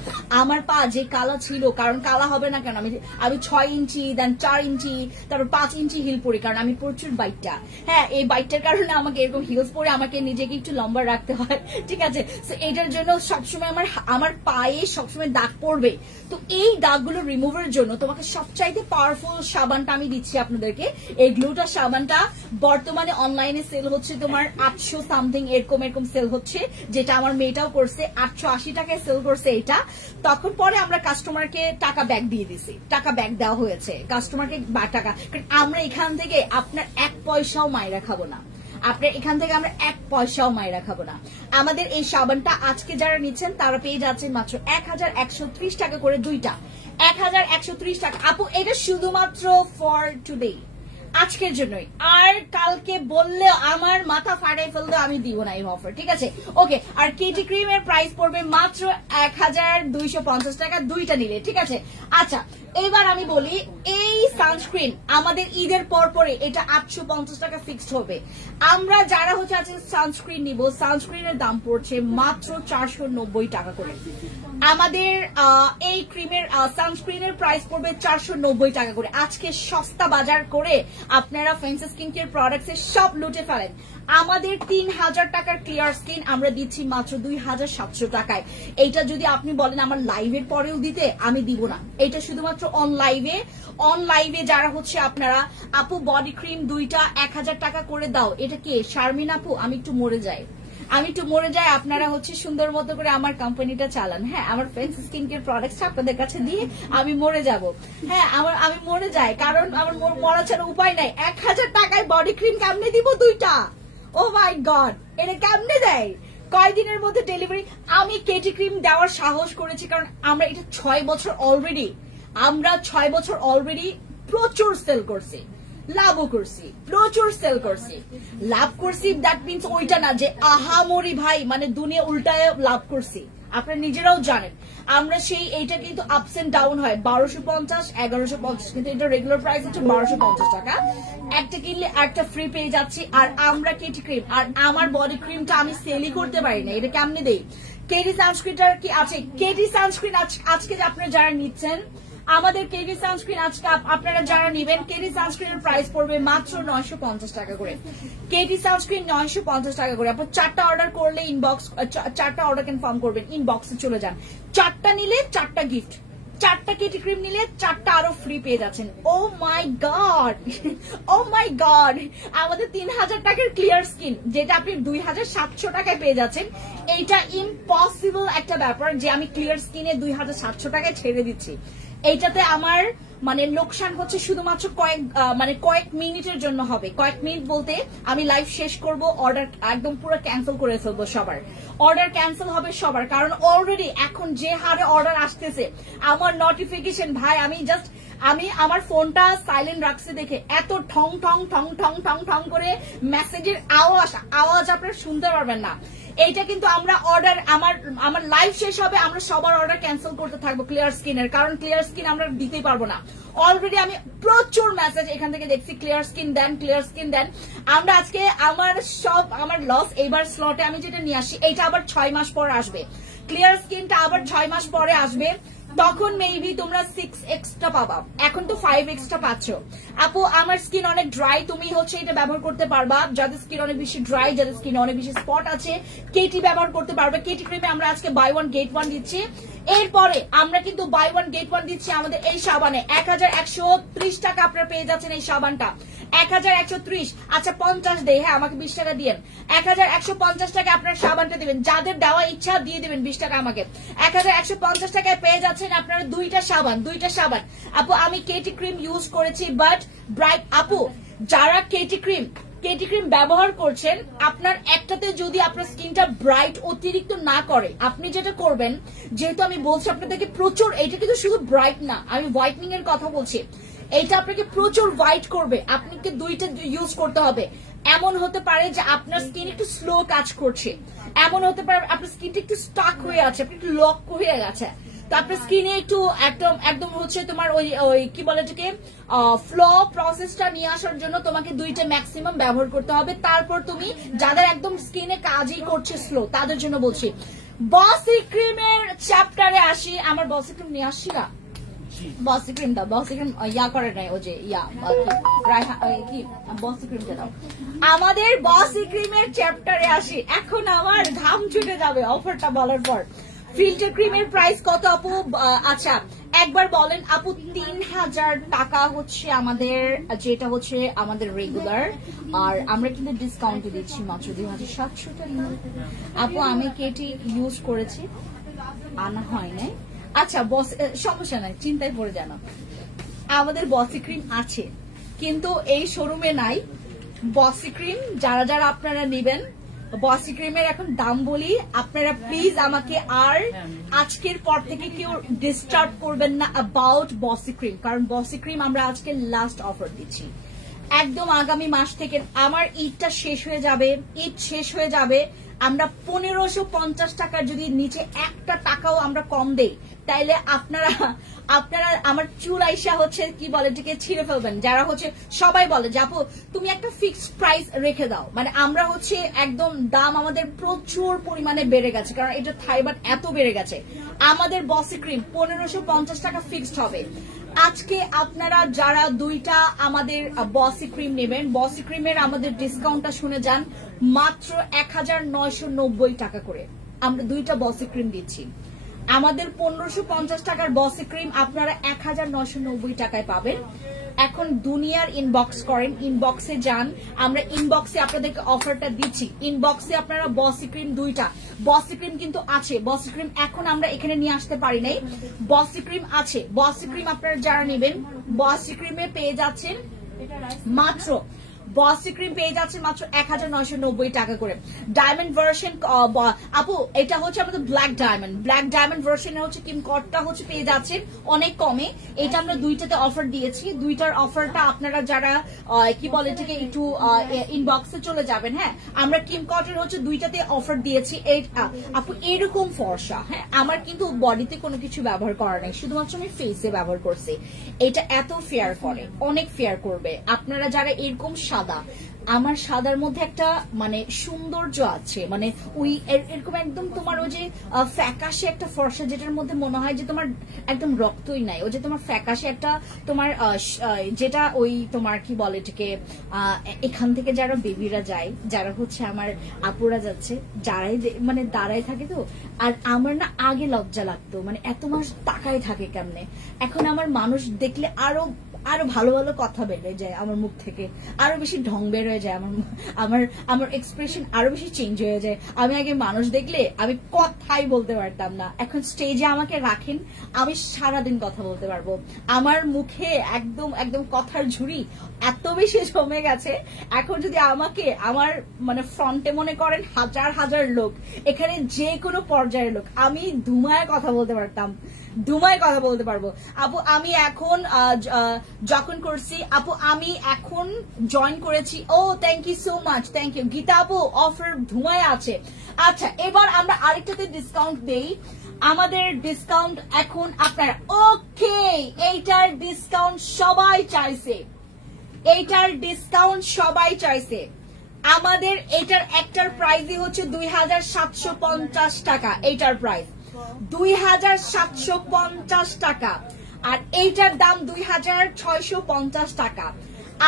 আমার পা যে কালা ছিল, কারণ কালা হবে না কেন, আমি 6 ইঞ্চি, দেন 4 ইঞ্চি, তারপর 5 ইঞ্চি হিল পরি, কারণ আমি প্রচুর বাইকটা। হ্যাঁ, এই বাইকটার কারণে আমাকে এরকম হিলস পরে আমাকে নিজেকে একটু লম্বা রাখতে হয়, ঠিক আছে? তো এটার জন্য সবসময় আমার পায়ে সবসময় দাগ পড়বে। তো এই দাগগুলো রিমুভের জন্য তোমাকে সবচাইতে পাওয়ারফুল সাবানটা আমি দিচ্ছি আপনাদেরকে। এই গ্লুটা সাবানটা বর্তমানে অনলাইনে সেল হচ্ছে তোমার 800 সামথিং এরকম সেল হচ্ছে, যেটা আমার মেয়েটাও করছে, 880 টাকায় সেল করছে এটা। তখন পরে আমরা কাস্টমারকে টাকা ব্যাক দিয়ে দিছি, টাকা ব্যাক দেওয়া হয়েছে কাস্টমারকে টাকা, কারণ আমরা এখান থেকে আপনার 1 পয়সাও মাইরা খাবো না, আপনার এখান থেকে আমরা 1 পয়সাও মাইরা খাবো না। আমাদের এই সাবানটা আজকে যারা নিচ্ছেন তারা পেয়ে যাচ্ছেন মাত্র 1130 টাকা করে দুইটা, 1130 টাকা আপু। এটা শুধুমাত্র ফর টুডে, আজকের জন্যই, আর কালকে বললে আমার মাথা ফাটাই ফেললে আমি দিব না এই অফার, ঠিক আছে? ওকে, আর কেটি ক্রিমের প্রাইস পড়বে মাত্র 1250 টাকা দুইটা নিলে, ঠিক আছে? আচ্ছা, এবার আমি বলি এই সানস্ক্রিন আমাদের ঈদের পর পরে এটা 850 টাকা ফিক্সড হবে। আমরা যারা হচ্ছে আজকে সানস্ক্রিন নিব, সানস্ক্রিনের দাম পড়ছে মাত্র 490 টাকা করে। আমাদের এই ক্রিমের সানস্ক্রিনের প্রাইস পড়বে 490 টাকা করে। আজকে সস্তা বাজার করে আপনারা ফেন্সি স্কিন কেয়ার প্রোডাক্টস এর সব লুটে ফেলেন। আমাদের 3000 টাকার ক্লিয়ার স্কিন আমরা দিচ্ছি মাত্র 2700 টাকায়। এইটা যদি আপনি বলেন আমার লাইভের পরেও দিতে, আমি দিব না। এটা শুধুমাত্র অন লাইভে যারা হচ্ছে আপনারা আপু বডি ক্রিম দুইটা 1000 টাকা করে দাও, এটা কি শারমিন আপু? আমি একটু মরে যাই, আপনারা হচ্ছে সুন্দর মতো করে আমার কোম্পানিটা চালান। হ্যাঁ, আমার ফেন্সি স্কিন কেয়ার প্রোডাক্টস আপনাদের কাছে দিয়ে আমি মরে যাব। হ্যাঁ, আমি মরে যাই, কারণ আমার মরা ছাড়া উপায় নাই। 1000 টাকায় বডি ক্রিম কেমনে দিব দুইটা? ও মাই গড, এটা কেমনে দেয়? কয়দিনের মধ্যে ডেলিভারি। আমি কেটি ক্রিম দেওয়ার সাহস করেছি কারণ আমরা এটা 6 বছর অলরেডি প্রচুর সেল করছি, লাভও করছি, প্রচুর সেল করছি, লাভ করছি। দ্যাট মিনস ওইটা না যে আহামরি ভাই মানে দুনিয়া উল্টায় লাভ করছি, আপনারা নিজেরাও জানেন। আমরা এইটা কিন্তু আপস এন্ড ডাউন হয়, 1250, 1150, কিন্তু এটা রেগুলার প্রাইস হচ্ছে 1250 টাকা। একটা কিনলে একটা ফ্রি পেয়ে যাচ্ছি। আর আমরা কেটি ক্রিম আর আমার বডি ক্রিমটা আমি সেলই করতে পারি না, এটা কেমনে দেই? কেটি সানস্ক্রিনটা কি আছে? কেটি সানস্ক্রিন আজকে আপনারা যারা নিচ্ছেন আমাদের কেটি সানস্ক্রিন, আজকে আপনারা যারা নিবেন কেটি সানস্ক্রিনের প্রাইস পড়বে মাত্র 950 টাকা করে। কেটি সানস্ক্রিন 950 টাকা করে। আপনার 4টা অর্ডার করলে ইনবক্স, 4টা অর্ডার কনফার্ম করবেন, ইনবক্সে চলে যান। 4টা নিলে 4টা গিফট, 4টা কেটি ক্রিম নিলে 4টা আরো ফ্রি পেয়ে যাচ্ছেন। ও মাই গড, আমাদের 3000 টাকার ক্লিয়ার স্কিন যেটা আপনি 2700 টাকায় পেয়ে যাচ্ছেন। এইটা ইম্পসিবল একটা ব্যাপার যে আমি ক্লিয়ার স্কিনে 2700 টাকায় ছেড়ে দিচ্ছি। এইটাতে আমার মানে লোকসান হচ্ছে শুধুমাত্র কয়েক মিনিটের জন্য হবে। কয়েক মিনিট বলতে আমি লাইভ শেষ করব, অর্ডার একদম পুরো ক্যান্সেল করে ফেলবো, সবার অর্ডার ক্যান্সেল হবে সবার। কারণ অলরেডি এখন যে হারে অর্ডার আসতেছে আমার নোটিফিকেশন ভাই, আমি আমার ফোনটা সাইলেন্ট রাখছি দেখে এত ঠং ঠং ঠং ঠং ঠং ঠং করে মেসেজের আওয়াজ আপনারা শুনতে পারবেন না। এইটা কিন্তু আমরা অর্ডার আমার লাইভ শেষ হবে, আমরা সবার অর্ডার ক্যান্সেল করতে থাকবো ক্লিয়ার স্কিনের, কারণ ক্লিয়ার স্কিন আমরা দিতেই পারবো না। অলরেডি আমি প্রচুর মেসেজ এখান থেকে দেখছি, ক্লিয়ার স্কিন দেন। আমরা আজকে আমার লস। এইবার স্লটে আমি যেটা নিয়ে আসি এইটা আবার 6 মাস পর আসবে, ক্লিয়ার স্কিনটা আবার 6 মাস পরে আসবে। তখন মেবি তোমরা 6 এক্সট্রা পাবা, এখন তো 5 এক্সট্রা পাচ্ছ। আপু আমার স্কিন অনেক ড্রাই, তুমি হচ্ছে এটা ব্যবহার করতে পারবা। যাদের স্কিন অনেক বেশি ড্রাই, যাদের স্কিনে অনেক বেশি স্পট আছে, কেটি ব্যবহার করতে পারবে। কেটি ক্রিমে আমরা আজকে বাই 1 গেট 1 দিচ্ছি। এরপরে আমরা কিন্তু বাই 1 গেট 1 দিচ্ছি আমাদের এই সাবানে 1130 টাকা আপনারা পেয়ে যাচ্ছেন এই সাবানটা 1130। আচ্ছা 50 দেয়, হ্যাঁ আমাকে 20 টাকা দিয়েন। 1150 টাকা আপনার সাবানটা দিবেন, যাদের দেওয়া ইচ্ছা দিয়ে দিবেন 20 টাকা আমাকে। 1150 টাকায় পেয়ে যাচ্ছেন আপনারা দুইটা সাবান। আপু আমি কেটি ক্রিম ইউজ করেছি বাট ব্রাইট। আপু যারা কেটি ক্রিম ব্যবহার করছেন, আপনার একটাতে যদি আপনার স্কিনটা ব্রাইট অতিরিক্ত না করে, আপনি যেটা করবেন, যেহেতু আমি বলছি আপনাদেরকে প্রচুর, এটা কিন্তু শুধু ব্রাইট না, আমি হোয়াইটনিং এর কথা বলছি, এইটা আপনাকে প্রচুর হোয়াইট করবে। আপনাকে দুইটা ইউজ করতে হবে। এমন হতে পারে যে আপনার স্কিন একটু স্লো কাজ করছে, এমন হতে পারে আপনার স্কিনটা একটু স্টাক হয়ে আছে, আপনি একটু লক হয়ে গেছে, তো আপনার স্কিনে একটু একদম হচ্ছে তোমার ওই কি বলে এটাকে ফ্লো প্রসেসটা নিয়ে আসার জন্য তোমাকে দুইটা ম্যাক্সিমাম ব্যবহার করতে হবে। তারপর তুমি যাদের একদম স্কিনে কাজই করছে স্লো, তাদের জন্য বলছি। বসি ক্রিমের চ্যাপ্টারে আসি। আমার বসি ক্রিম নিয়ে আসছি না, বসি ক্রিম দাও, বসি ক্রিম ইয়া করে নাই, ওই যে কি বসি ক্রিমটা দাও। আমাদের বসি ক্রিমের চ্যাপ্টারে আসি। এখন আমার ঘাম ছুটে যাবে অফারটা বলার পর। ফিল্টার ক্রিমের প্রাইস কত আপু? আচ্ছা একবার বলেন আপু। 3000 টাকা হচ্ছে আমাদের, যেটা হচ্ছে আমাদের রেগুলার, আর আমরা কিন্তু ডিসকাউন্টে দিচ্ছি মাত্র 2700 টাকা। আপু আমি কেটি ইউজ করেছি, আনা হয় নাই। আচ্ছা বস, সমস্যা নাই, চিন্তায় পড়ে জানো, আমাদের বসি ক্রিম আছে কিন্তু এই শোরুমে নাই। বসি ক্রিম যারা আপনারা নেবেন, বসি ক্রিমের এখন দাম বলি, আপনারা প্লিজ আমাকে আর আজকের পর থেকে কেউ ডিস্টার্ব করবেন না অ্যাবাউট বসি ক্রিম, কারণ বসি ক্রিম আমরা আজকে লাস্ট অফার দিচ্ছি। একদম আগামী মাস থেকে আমার ঈদটা শেষ হয়ে যাবে, ঈদ শেষ হয়ে যাবে, আমরা 1550 টাকার যদি নিচে একটা টাকাও আমরা কম দেই, তাইলে আপনারা আমার চুল আইসা হচ্ছে কি বলে এটাকে ছিঁড়ে ফেলবেন। যারা হচ্ছে সবাই বলে যে আপু তুমি একটা ফিক্সড প্রাইস রেখে দাও, মানে আমরা হচ্ছে একদম দাম আমাদের প্রচুর পরিমাণে বেড়ে গেছে, কারণ এটা থাইবাট এত বেড়ে গেছে। আমাদের বসি ক্রিম 1550 টাকা ফিক্সড হবে। আজকে আপনারা যারা দুইটা আমাদের বসি ক্রিম নেবেন, বসি ক্রিমের আমাদের ডিসকাউন্টটা শুনে যান, মাত্র 1990 টাকা করে আমরা দুইটা বসি ক্রিম দিচ্ছি। আমাদের 1550 টাকার বসি ক্রিম আপনারা 1990 টাকায় পাবেন। এখন দুনিয়ার ইনবক্স করেন, ইনবক্সে যান, আমরা ইনবক্সে আপনাদেরকে অফারটা দিচ্ছি। ইনবক্সে আপনারা বসি ক্রিম দুইটা, বসি ক্রিম কিন্তু আছে, বসি ক্রিম এখন আমরা এখানে নিয়ে আসতে পারি নাই, বসি ক্রিম আছে। বসি ক্রিম আপনারা যারা নেবেন, বসি ক্রিমে পেয়ে যাচ্ছেন মাত্র, বসি ক্রিম পেয়ে যাচ্ছে মাত্র 1990 টাকা করে। ডায়মন্ড ভার্সন আপু এটা হচ্ছে আমাদের ব্ল্যাক ডায়মন্ড, ব্ল্যাক ডায়মন্ড ভার্সনে হচ্ছে কিম কটটা হচ্ছে পেয়ে যাচ্ছেন অনেক কমে। এটা আমরা দুইটাতে অফার দিয়েছি, দুইটার অফারটা আপনারা যারা কি বলে এটাকে একটু ইনবক্সে চলে যাবেন। হ্যাঁ, আমরা কিম কটের হচ্ছে দুইটাতে অফার দিয়েছি। আপু এরকম ফর্সা, হ্যাঁ আমার কিন্তু বডিতে কোনো কিছু ব্যবহার করা নেই, শুধুমাত্র আমি ফেসে ব্যবহার করছি। এটা এত ফেয়ার করে, অনেক ফেয়ার করবে। আপনারা যারা এরকম সাদা, আমার সাদার মধ্যে একটা মানে সৌন্দর্য আছে, মানে ওই এরকম একদম তোমার ওই যে ফ্যাকাশে একটা ফর্সা, যেটার মধ্যে মনে হয় যে তোমার একদম রক্তই নাই, ওই যে তোমার ফ্যাকাশে একটা তোমার যেটা ওই তোমার কি বলে এটাকে এখান থেকে যারা বেবিরা যায়, যারা হচ্ছে আমার আপুরা যাচ্ছে, যারাই মানে দাঁড়ায় থাকে তো, আর আমার না আগে লজ্জা লাগতো, মানে এত মাস তাকায় থাকে কেমনে, এখন আমার মানুষ দেখলে আরো ভালো ভালো কথা বের যায় আমার মুখ থেকে, আরো বেশি ঢং বের হয়ে যায়, আমার এক্সপ্রেশন আরো বেশি চেঞ্জ হয়ে যায়। আমি আগে মানুষ দেখলে আমি কথাই বলতে পারতাম না, এখন স্টেজে আমাকে রাখেন, আমি সারাদিন কথা বলতে পারবো। আমার মুখে একদম একদম কথার ঝুড়ি এত বেশি জমে গেছে, এখন যদি আমাকে আমার মানে ফ্রন্টে মনে করেন হাজার হাজার লোক, এখানে যে কোনো পর্যায়ের লোক, আমি ধুমায় কথা বলতে পারতাম, ধুমায় কথা বলতে পারবো। আপু আমি এখন যখন করছি, আপু আমি এখন জয়েন করেছি। ও thank you so much, thank you Gita আপু, অফার ধুমায় আছে। আচ্ছা এবার আমরা আরেকটাতে ডিসকাউন্ট দেই, আমাদের ডিসকাউন্ট এখন আপনারা ওকে, এইটার ডিসকাউন্ট সবাই চাইছে, এইটার ডিসকাউন্ট সবাই চাইছে। আমাদের এটার একটার প্রাইসই হচ্ছে 2750 টাকা, এইটার প্রাইস 2750 টাকা, আর এইটার দাম 2650 টাকা।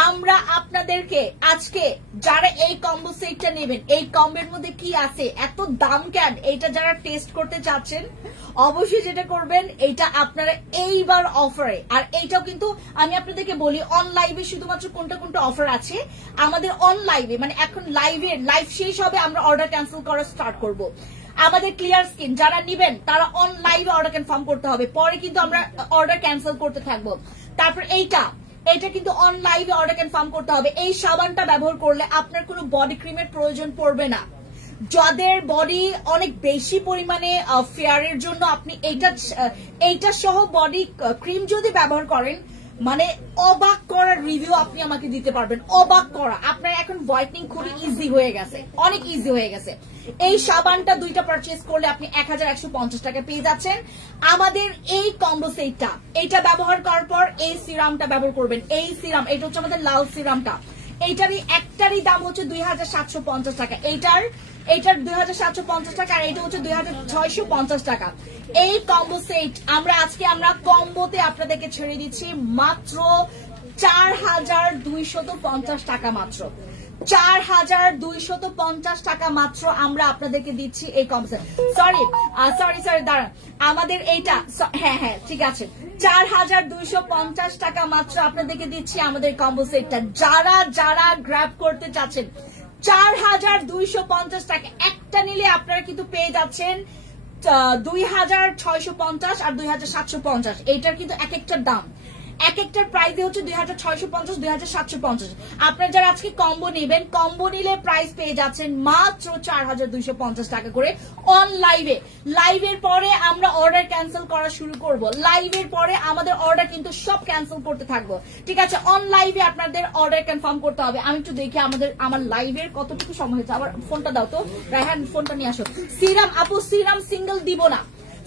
আমরা আপনাদেরকে আজকে যারা এই কম্বো সেটটা নেবেন, এই কম্বোর মধ্যে কি আছে, এত দাম কেন, এইটা যারা টেস্ট করতে চাচ্ছেন অবশ্যই যেটা করবেন, এইটা আপনারা এইবার অফারে। আর এইটাও কিন্তু আমি আপনাদেরকে বলি অন লাইভে শুধুমাত্র কোনটা কোনটা অফার আছে, আমাদের অন লাইভে মানে এখন লাইভ শেষ হবে, আমরা অর্ডার ক্যান্সেল করা স্টার্ট করব। আমাদের ক্লিয়ার স্কিন যারা নিবেন তারা অন লাইভে অর্ডার কনফার্ম করতে হবে, পরে কিন্তু আমরা অর্ডার ক্যান্সেল করতে থাকবো। তারপর এইটা কিন্তু অন লাইভে অর্ডার কনফার্ম করতে হবে। এই সাবানটা ব্যবহার করলে আপনার কোনো বডি ক্রিমের প্রয়োজন পড়বে না। যাদের বডি অনেক বেশি পরিমাণে ফেয়ারের জন্য আপনি এইটা সহ বডি ক্রিম যদি ব্যবহার করেন, মানে অবাক করার রিভিউ আপনি আমাকে দিতে পারবেন, অবাক করা। আপনার এখন হোয়াইটনিং খুবই ইজি হয়ে গেছে, অনেক ইজি হয়ে গেছে। এই সাবানটা দুইটা পারচেজ করলে আপনি 1150 টাকা পেয়ে যাচ্ছেন। আমাদের এই কম্বো সেটটা, এইটা ব্যবহার করার পর এই সিরামটা ব্যবহার করবেন, এই সিরাম, এটা হচ্ছে আমাদের লাল সিরামটা, এইটারই একটারই দাম হচ্ছে 2750 টাকা, এইটার 2750 টাকা, আর এটা হচ্ছে 2650 টাকা। এই কম্বো সেট আমরা কম্বোতে আপনাদেরকে ছেড়ে দিচ্ছি মাত্র 4250 টাকা, মাত্র 4250 টাকা মাত্র আমরা আপনাদেরকে দিচ্ছি এই কম্বো সেট। সরি দাঁড়ান, আমাদের এইটা হ্যাঁ ঠিক আছে, 4250 টাকা মাত্র আপনাদেরকে দিচ্ছি আমাদের কম্বো সেটটা। যারা গ্র্যাব করতে চাচ্ছেন 4250 টাকা একটা নিলে আপনারা কিন্তু পেয়ে যাচ্ছেন 2650 আর 2750, এইটার কিন্তু এক একটার দাম এক একটার প্রাইস হচ্ছে 2650, 2750। আপনারা যারা আজকে কম্বো নেবেন, কম্বো নিলে প্রাইস পেয়ে যাচ্ছেন মাত্র 4250 টাকা করে অন লাইভে। লাইভের পরে আমরা অর্ডার ক্যান্সেল করা শুরু করব। লাইভের পরে আমাদের অর্ডার কিন্তু সব ক্যান্সেল করতে থাকবো, ঠিক আছে? অন লাইভে আপনাদের অর্ডার কনফার্ম করতে হবে। আমি একটু দেখি আমার লাইভের কতটুকু সময় হয়েছে। আবার ফোনটা দাও তো, রায়হান ফোনটা নিয়ে আসো। সিরাম আপু, সিরাম সিঙ্গেল দিব না,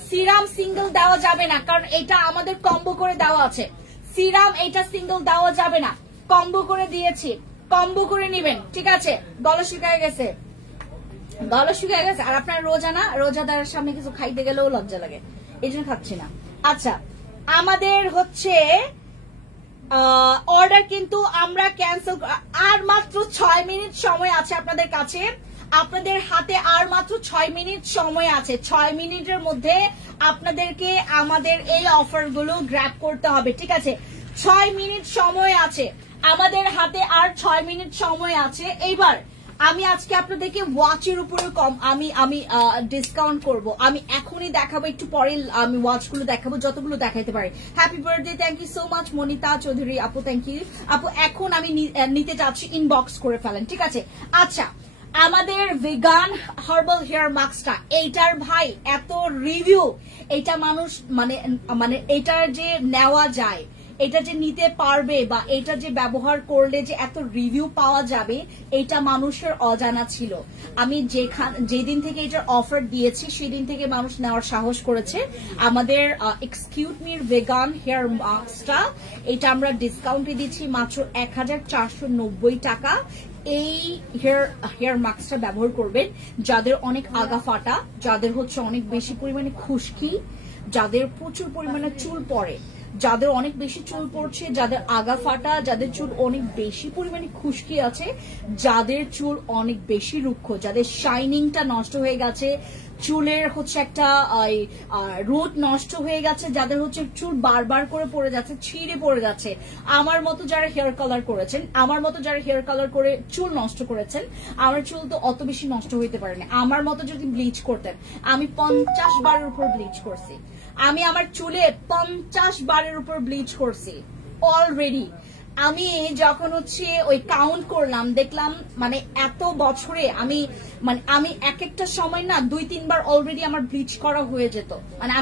সিরাম সিঙ্গেল দেওয়া যাবে না, কারণ এটা আমাদের কম্বো করে দেওয়া আছে। সিরাম এটা সিঙ্গেল দেওয়া যাবে না, কম্বো করে দিয়েছি, কম্বো করে নিবেন, ঠিক আছে? গলা শুকায় গেছে, গলা শুকায় গেছে। আর আপনার রোজানা, রোজাদারের সামনে কিছু খাইতে গেলেও লজ্জা লাগে, এই জন্য খাচ্ছি না। আচ্ছা, আমাদের হচ্ছে অর্ডার কিন্তু আমরা ক্যান্সেল, আর মাত্র 6 মিনিট সময় আছে আপনাদের কাছে, আপনাদের হাতে আর মাত্র 6 মিনিট সময় আছে। 6 মিনিটের মধ্যে আপনাদেরকে আমাদের এই অফারগুলো গ্র্যাব করতে হবে, ঠিক আছে? 6 মিনিট সময় আছে আমাদের হাতে, আর 6 মিনিট সময় আছে। এইবার আমি আজকে আপনাদেরকে ওয়াচের উপরে আমি ডিসকাউন্ট করব। আমি এখনই দেখাবো, একটু পরে আমি ওয়াচগুলো দেখাবো, যতগুলো দেখাইতে পারি। Happy birthday, thank you so much Monita Chowdhury আপু, থ্যাংক ইউ আপু। এখন আমি নিতে চাচ্ছি, ইনবক্স করে ফেলেন, ঠিক আছে? আচ্ছা, আমাদের ভিগান হার্বাল হেয়ার মাস্কটা, এইটার ভাই এত রিভিউ, এটা মানুষ মানে এটার যে নেওয়া যায়, এটা যে নিতে পারবে বা এটা যে ব্যবহার করলে যে এত রিভিউ পাওয়া যাবে, এটা মানুষের অজানা ছিল। আমি যেদিন থেকে এটার অফার দিয়েছি সেদিন থেকে মানুষ নেওয়ার সাহস করেছে। আমাদের এক্সকিউজ মির ভেগান হেয়ার মাস্কটা, এটা আমরা ডিসকাউন্টে দিচ্ছি মাত্র 1490 টাকা। এই হেয়ার মাস্কটা ব্যবহার করবেন যাদের অনেক আগা ফাটা, যাদের হচ্ছে অনেক বেশি পরিমাণে খুশকি, যাদের প্রচুর পরিমাণে চুল পড়ে, যাদের অনেক বেশি চুল পড়ছে, যাদের আগা ফাটা, যাদের চুল অনেক বেশি পরিমাণে খুশকি আছে, যাদের চুল অনেক বেশি রুক্ষ, যাদের শাইনিংটা নষ্ট হয়ে গেছে, চুলের হচ্ছে একটা রুট নষ্ট হয়ে গেছে, যাদের হচ্ছে চুল বারবার করে পড়ে যাচ্ছে, ছিঁড়ে পড়ে যাচ্ছে, আমার মতো যারা হেয়ার কালার করেছেন, আমার মতো যারা হেয়ার কালার করে চুল নষ্ট করেছেন, আমার চুল তো অত বেশি নষ্ট হইতে পারে না। আমার মতো যদি ব্লিচ করতেন, আমি 50 বারের উপর ব্লিচ করছি, আমি আমার চুলে 50 বারের উপর ব্লিচ করছি অলরেডি। আমি যখন হচ্ছে ওই কাউন্ট করলাম, দেখলাম মানে এত বছরে আমি এক একটা সময় না 2-3 বার অলরেডি আমার ব্লিচ করা হয়ে যেত। মানে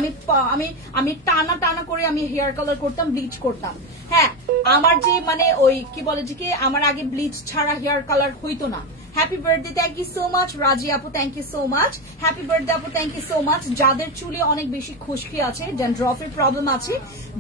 আমি টানা টানা করে আমি হেয়ার কালার করতাম, ব্লিচ করতাম। হ্যাঁ, আমার যে মানে ওই কি বলে যে কি, আমার আগে ব্লিচ ছাড়া হেয়ার কালার হইতো না। Happy birthday, thank you so much Raji আপু, thank you so much. Happy birthday আপু, থ্যাংক ইউ সো মাচ। যাদের চুলে অনেক বেশি খুশকি আছে, ড্যান্ড্রফের প্রবলেম আছে,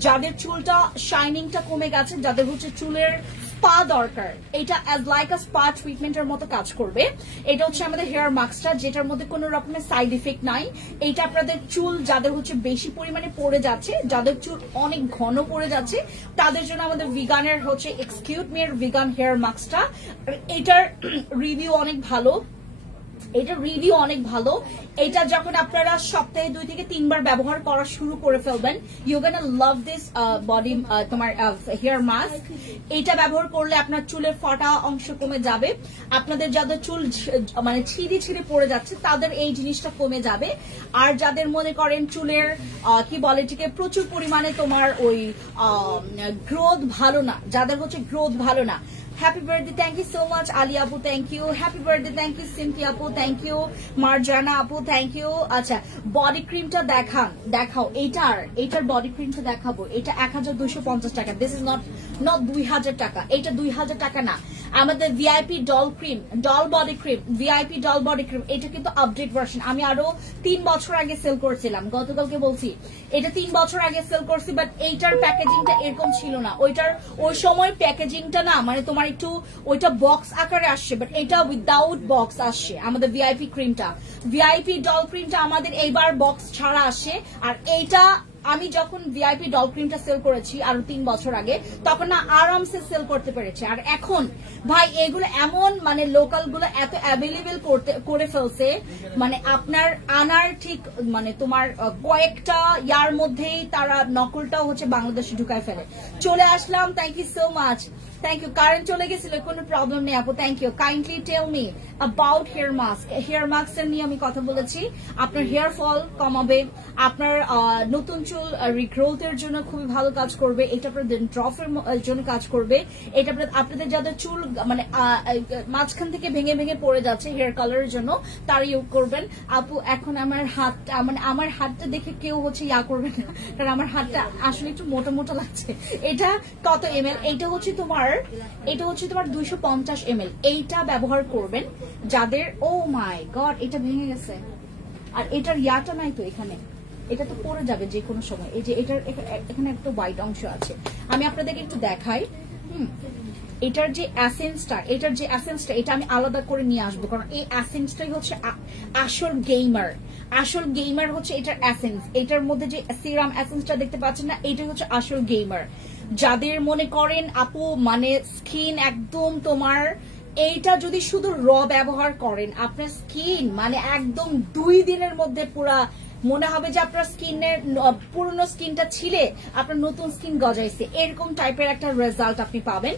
যাদের চুলটা শাইনিংটা কমে গেছে, যাদের হচ্ছে চুলের স্পা দরকার, এটা অ্যাজ লাইক আ স্পা ট্রিটমেন্টের মতো কাজ করবে। এটা হচ্ছে আমাদের হেয়ার মাস্কটা, যেটার মধ্যে কোনো রকমের সাইড ইফেক্ট নাই। এইটা আপনাদের চুল যাদের হচ্ছে বেশি পরিমাণে পড়ে যাচ্ছে, যাদের চুল অনেক ঘন পড়ে যাচ্ছে, তাদের জন্য আমাদের ভিগানের হচ্ছে এক্সকিউজ মি এর ভিগান হেয়ার মাস্কটা। এটার রিভিউ অনেক ভালো, এটা রিভিউ অনেক ভালো। এটা যখন আপনারা সপ্তাহে 2 থেকে 3 বার ব্যবহার করা শুরু করে ফেলবেন, you gonna love this body তোমার হেয়ার মাস্ক। এটা ব্যবহার করলে আপনার চুলের ফাটা অংশ কমে যাবে, আপনাদের যাদের চুল মানে ছিঁড়ে ছিঁড়ে পড়ে যাচ্ছে তাদের এই জিনিসটা কমে যাবে। আর যাদের মনে করেন চুলের কি বলে এটাকে প্রচুর পরিমাণে তোমার ওই গ্রোথ ভালো না, যাদের হচ্ছে গ্রোথ ভালো না, happy birthday, thank you so much Ali আপু, thank you. Happy birthday, thank you Simpy আপু, থ্যাংক ইউ। মারজানা আপু, থ্যাংক ইউ। আচ্ছা, বডি ক্রিমটা দেখাও, এইটার বডি ক্রিমটা দেখাবো। এটা 1250 টাকা, দিস ইজ নট 2000 টাকা, এটা 2000 টাকা না। আমাদের VIP doll cream, doll body cream, VIP doll body cream, এটা কিন্তু আপডেট ভার্সন। আমি আরো 3 বছর আগে সেল করছিলাম, গতকালকে বলছি এটা 3 বছর আগে সেল করছি, বাট এইটার প্যাকেজিংটা এরকম ছিল না। ওই সময় প্যাকেজিংটা না মানে তোমার একটু ওইটা বক্স আকারে আসছে, বাট এটা উইদাউট বক্স আসছে। আমাদের ভিআইপি ক্রিমটা, ভিআইপি ডল ক্রিমটা আমাদের এইবার বক্স ছাড়া আসে। আর এইটা আমি যখন ভিআইপি ডল ক্রিমটা সেল করেছি আরো 3 বছর আগে, তখন না আরামসে সেল করতে পেরেছে। আর এখন ভাই এগুলো এমন মানে লোকাল গুলো এত অ্যাভেলেবেল করে ফেলছে, মানে আপনার আনার ঠিক মানে তোমার কয়েকটা ইয়ার মধ্যেই তারা নকলটাও হচ্ছে বাংলাদেশে ঢুকায় ফেলে। চলে আসলাম, thank you so much, thank you. Current চলে গেছিল, কোনো প্রবলেম নেই আপু, thank you. Kindly tell me about hair mask. Hair mask এর নিয়ে আমি কথা বলেছি, আপনার হেয়ার ফল কমাবে, আপনার নতুন চুল রিগ্রোথের জন্য খুবই ভালো কাজ করবে, এটা আপনাদের ড্রফের জন্য কাজ করবে, এটা আপনাদের যাদের চুল মানে মাঝখান থেকে ভেঙে ভেঙে পড়ে যাচ্ছে হেয়ার কালারের জন্য তারা ইউজ করবেন। আপু এখন আমার হাতটা মানে আমার হাতটা দেখে কেউ হচ্ছে ইয়া করবে না, কারণ আমার হাতটা আসলে একটু মোটা মোটা লাগছে। এটা কত ml? এটা হচ্ছে তোমার 250 ml। এইটা ব্যবহার করবেন যাদের, ও মাই গড এটা ভেঙে গেছে, আর এটার ইয়াটা নাই তো এখানে, এটা তো পড়ে যাবে যে কোনো সময়। এই যে এটার এখানে একটা হোয়াইট অংশ আছে, আমি আপনাদেরকে একটু দেখাই। এটার যে এসেন্সটা এটা আমি আলাদা করে নিয়ে আসবো, কারণ এই এসেন্সটাই হচ্ছে আসল গেমার হচ্ছে এটার এসেন্স। এটার মধ্যে যে সিরাম এসেন্সটা দেখতে পাচ্ছেন না, এটা হচ্ছে আসল গেমার। যাদের মনে করেন আপু মানে স্কিন একদম তোমার, এইটা যদি শুধু ব্যবহার করেন আপনার স্কিন মানে একদম 2 দিনের মধ্যে পুরা মনে হবে যে আপনার স্কিনের পুরনো স্কিনটা ছিলে আপনার নতুন স্কিন গজাইছে, এরকম টাইপের একটা রেজাল্ট আপনি পাবেন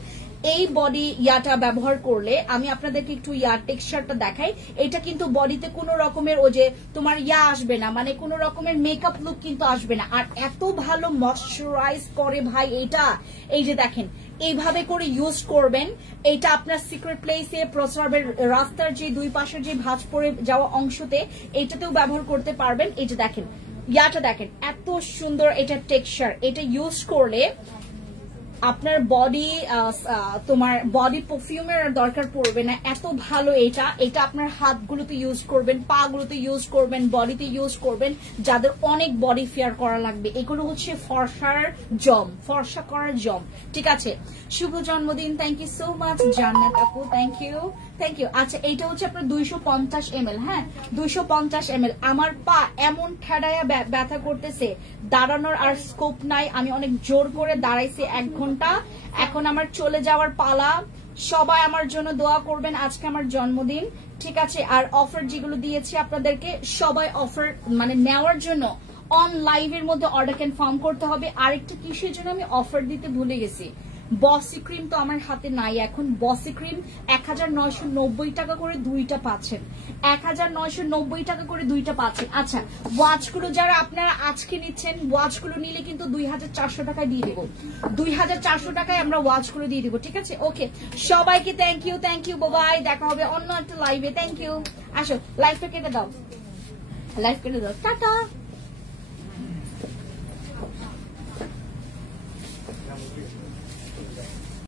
এই বডি ইয়াটা ব্যবহার করলে। আমি আপনাদেরকে একটু ইয়ার টেক্সচারটা দেখাই। এটা কিন্তু বডিতে কোনো রকমের ও যে তোমার ইয়া আসবে না, মানে কোনো রকমের মেকআপ লুক কিন্তু আসবে না, আর এত ভালো ময়শ্চারাইজ করে ভাই এটা। এই যে দেখেন এইভাবে করে ইউজ করবেন, এটা আপনার সিক্রেট প্লেসে প্রস্রাবের রাস্তার যে দুই পাশের যে ভাঁজ পড়ে যাওয়া অংশতে এইটাতেও ব্যবহার করতে পারবেন। এই যে দেখেন ইয়াটা দেখেন এত সুন্দর এটা টেক্সচার, এটা ইউজ করলে আপনার বডি তোমার বডি পারফিউমের দরকার পড়বে না, এত ভালো এটা। এটা আপনার হাতগুলোতে ইউজ করবেন, পা গুলোতে ইউজ করবেন, বডিতে ইউজ করবেন যাদের অনেক বডি ফেয়ার করা লাগবে। এগুলো হচ্ছে ফর্সা করার জম। ঠিক আছে, শুভ জন্মদিন, থ্যাংক ইউ সো মাচ জান্নাত আপু, থ্যাংক ইউ। আচ্ছা এইটা হচ্ছে আপনার 250 ml। হ্যাঁ 250 ml। আমার পা এমন ঠেডায়া ব্যথা করতেছে, দাঁড়ানোর আর স্কোপ নাই, আমি অনেক জোর করে দাঁড়াইছি 1 ঘন্টা, এখন আমার চলে যাওয়ার পালা। সবাই আমার জন্য দোয়া করবেন, আজকে আমার জন্মদিন। ঠিক আছে, আর অফার যেগুলো দিয়েছি আপনাদেরকে সবাই অফার মানে নেওয়ার জন্য অন লাইভের মধ্যে অর্ডার কনফার্ম করতে হবে। আরেকটা কিসের জন্য আমি অফার দিতে ভুলে গেছি, বসি ক্রিম তো আমার হাতে নাই এখন। বসি ক্রিম 1990 টাকা করে 2টা পাচ্ছেন, 1990 টাকা করে 2টা পাচ্ছেন। আচ্ছা ওয়াচগুলো যারা আপনারা আজকে নিচ্ছেন, ওয়াচগুলো নিলে কিন্তু 2400 টাকায় দিয়ে দিব, 2400 টাকায় আমরা ওয়াচগুলো দিয়ে দিব। ঠিক আছে, ওকে সবাইকে থ্যাংক ইউ বাবাই, দেখা হবে অন্য একটা লাইভে। থ্যাংক ইউ, আসো লাইভটা কেটে দাও, টাটা।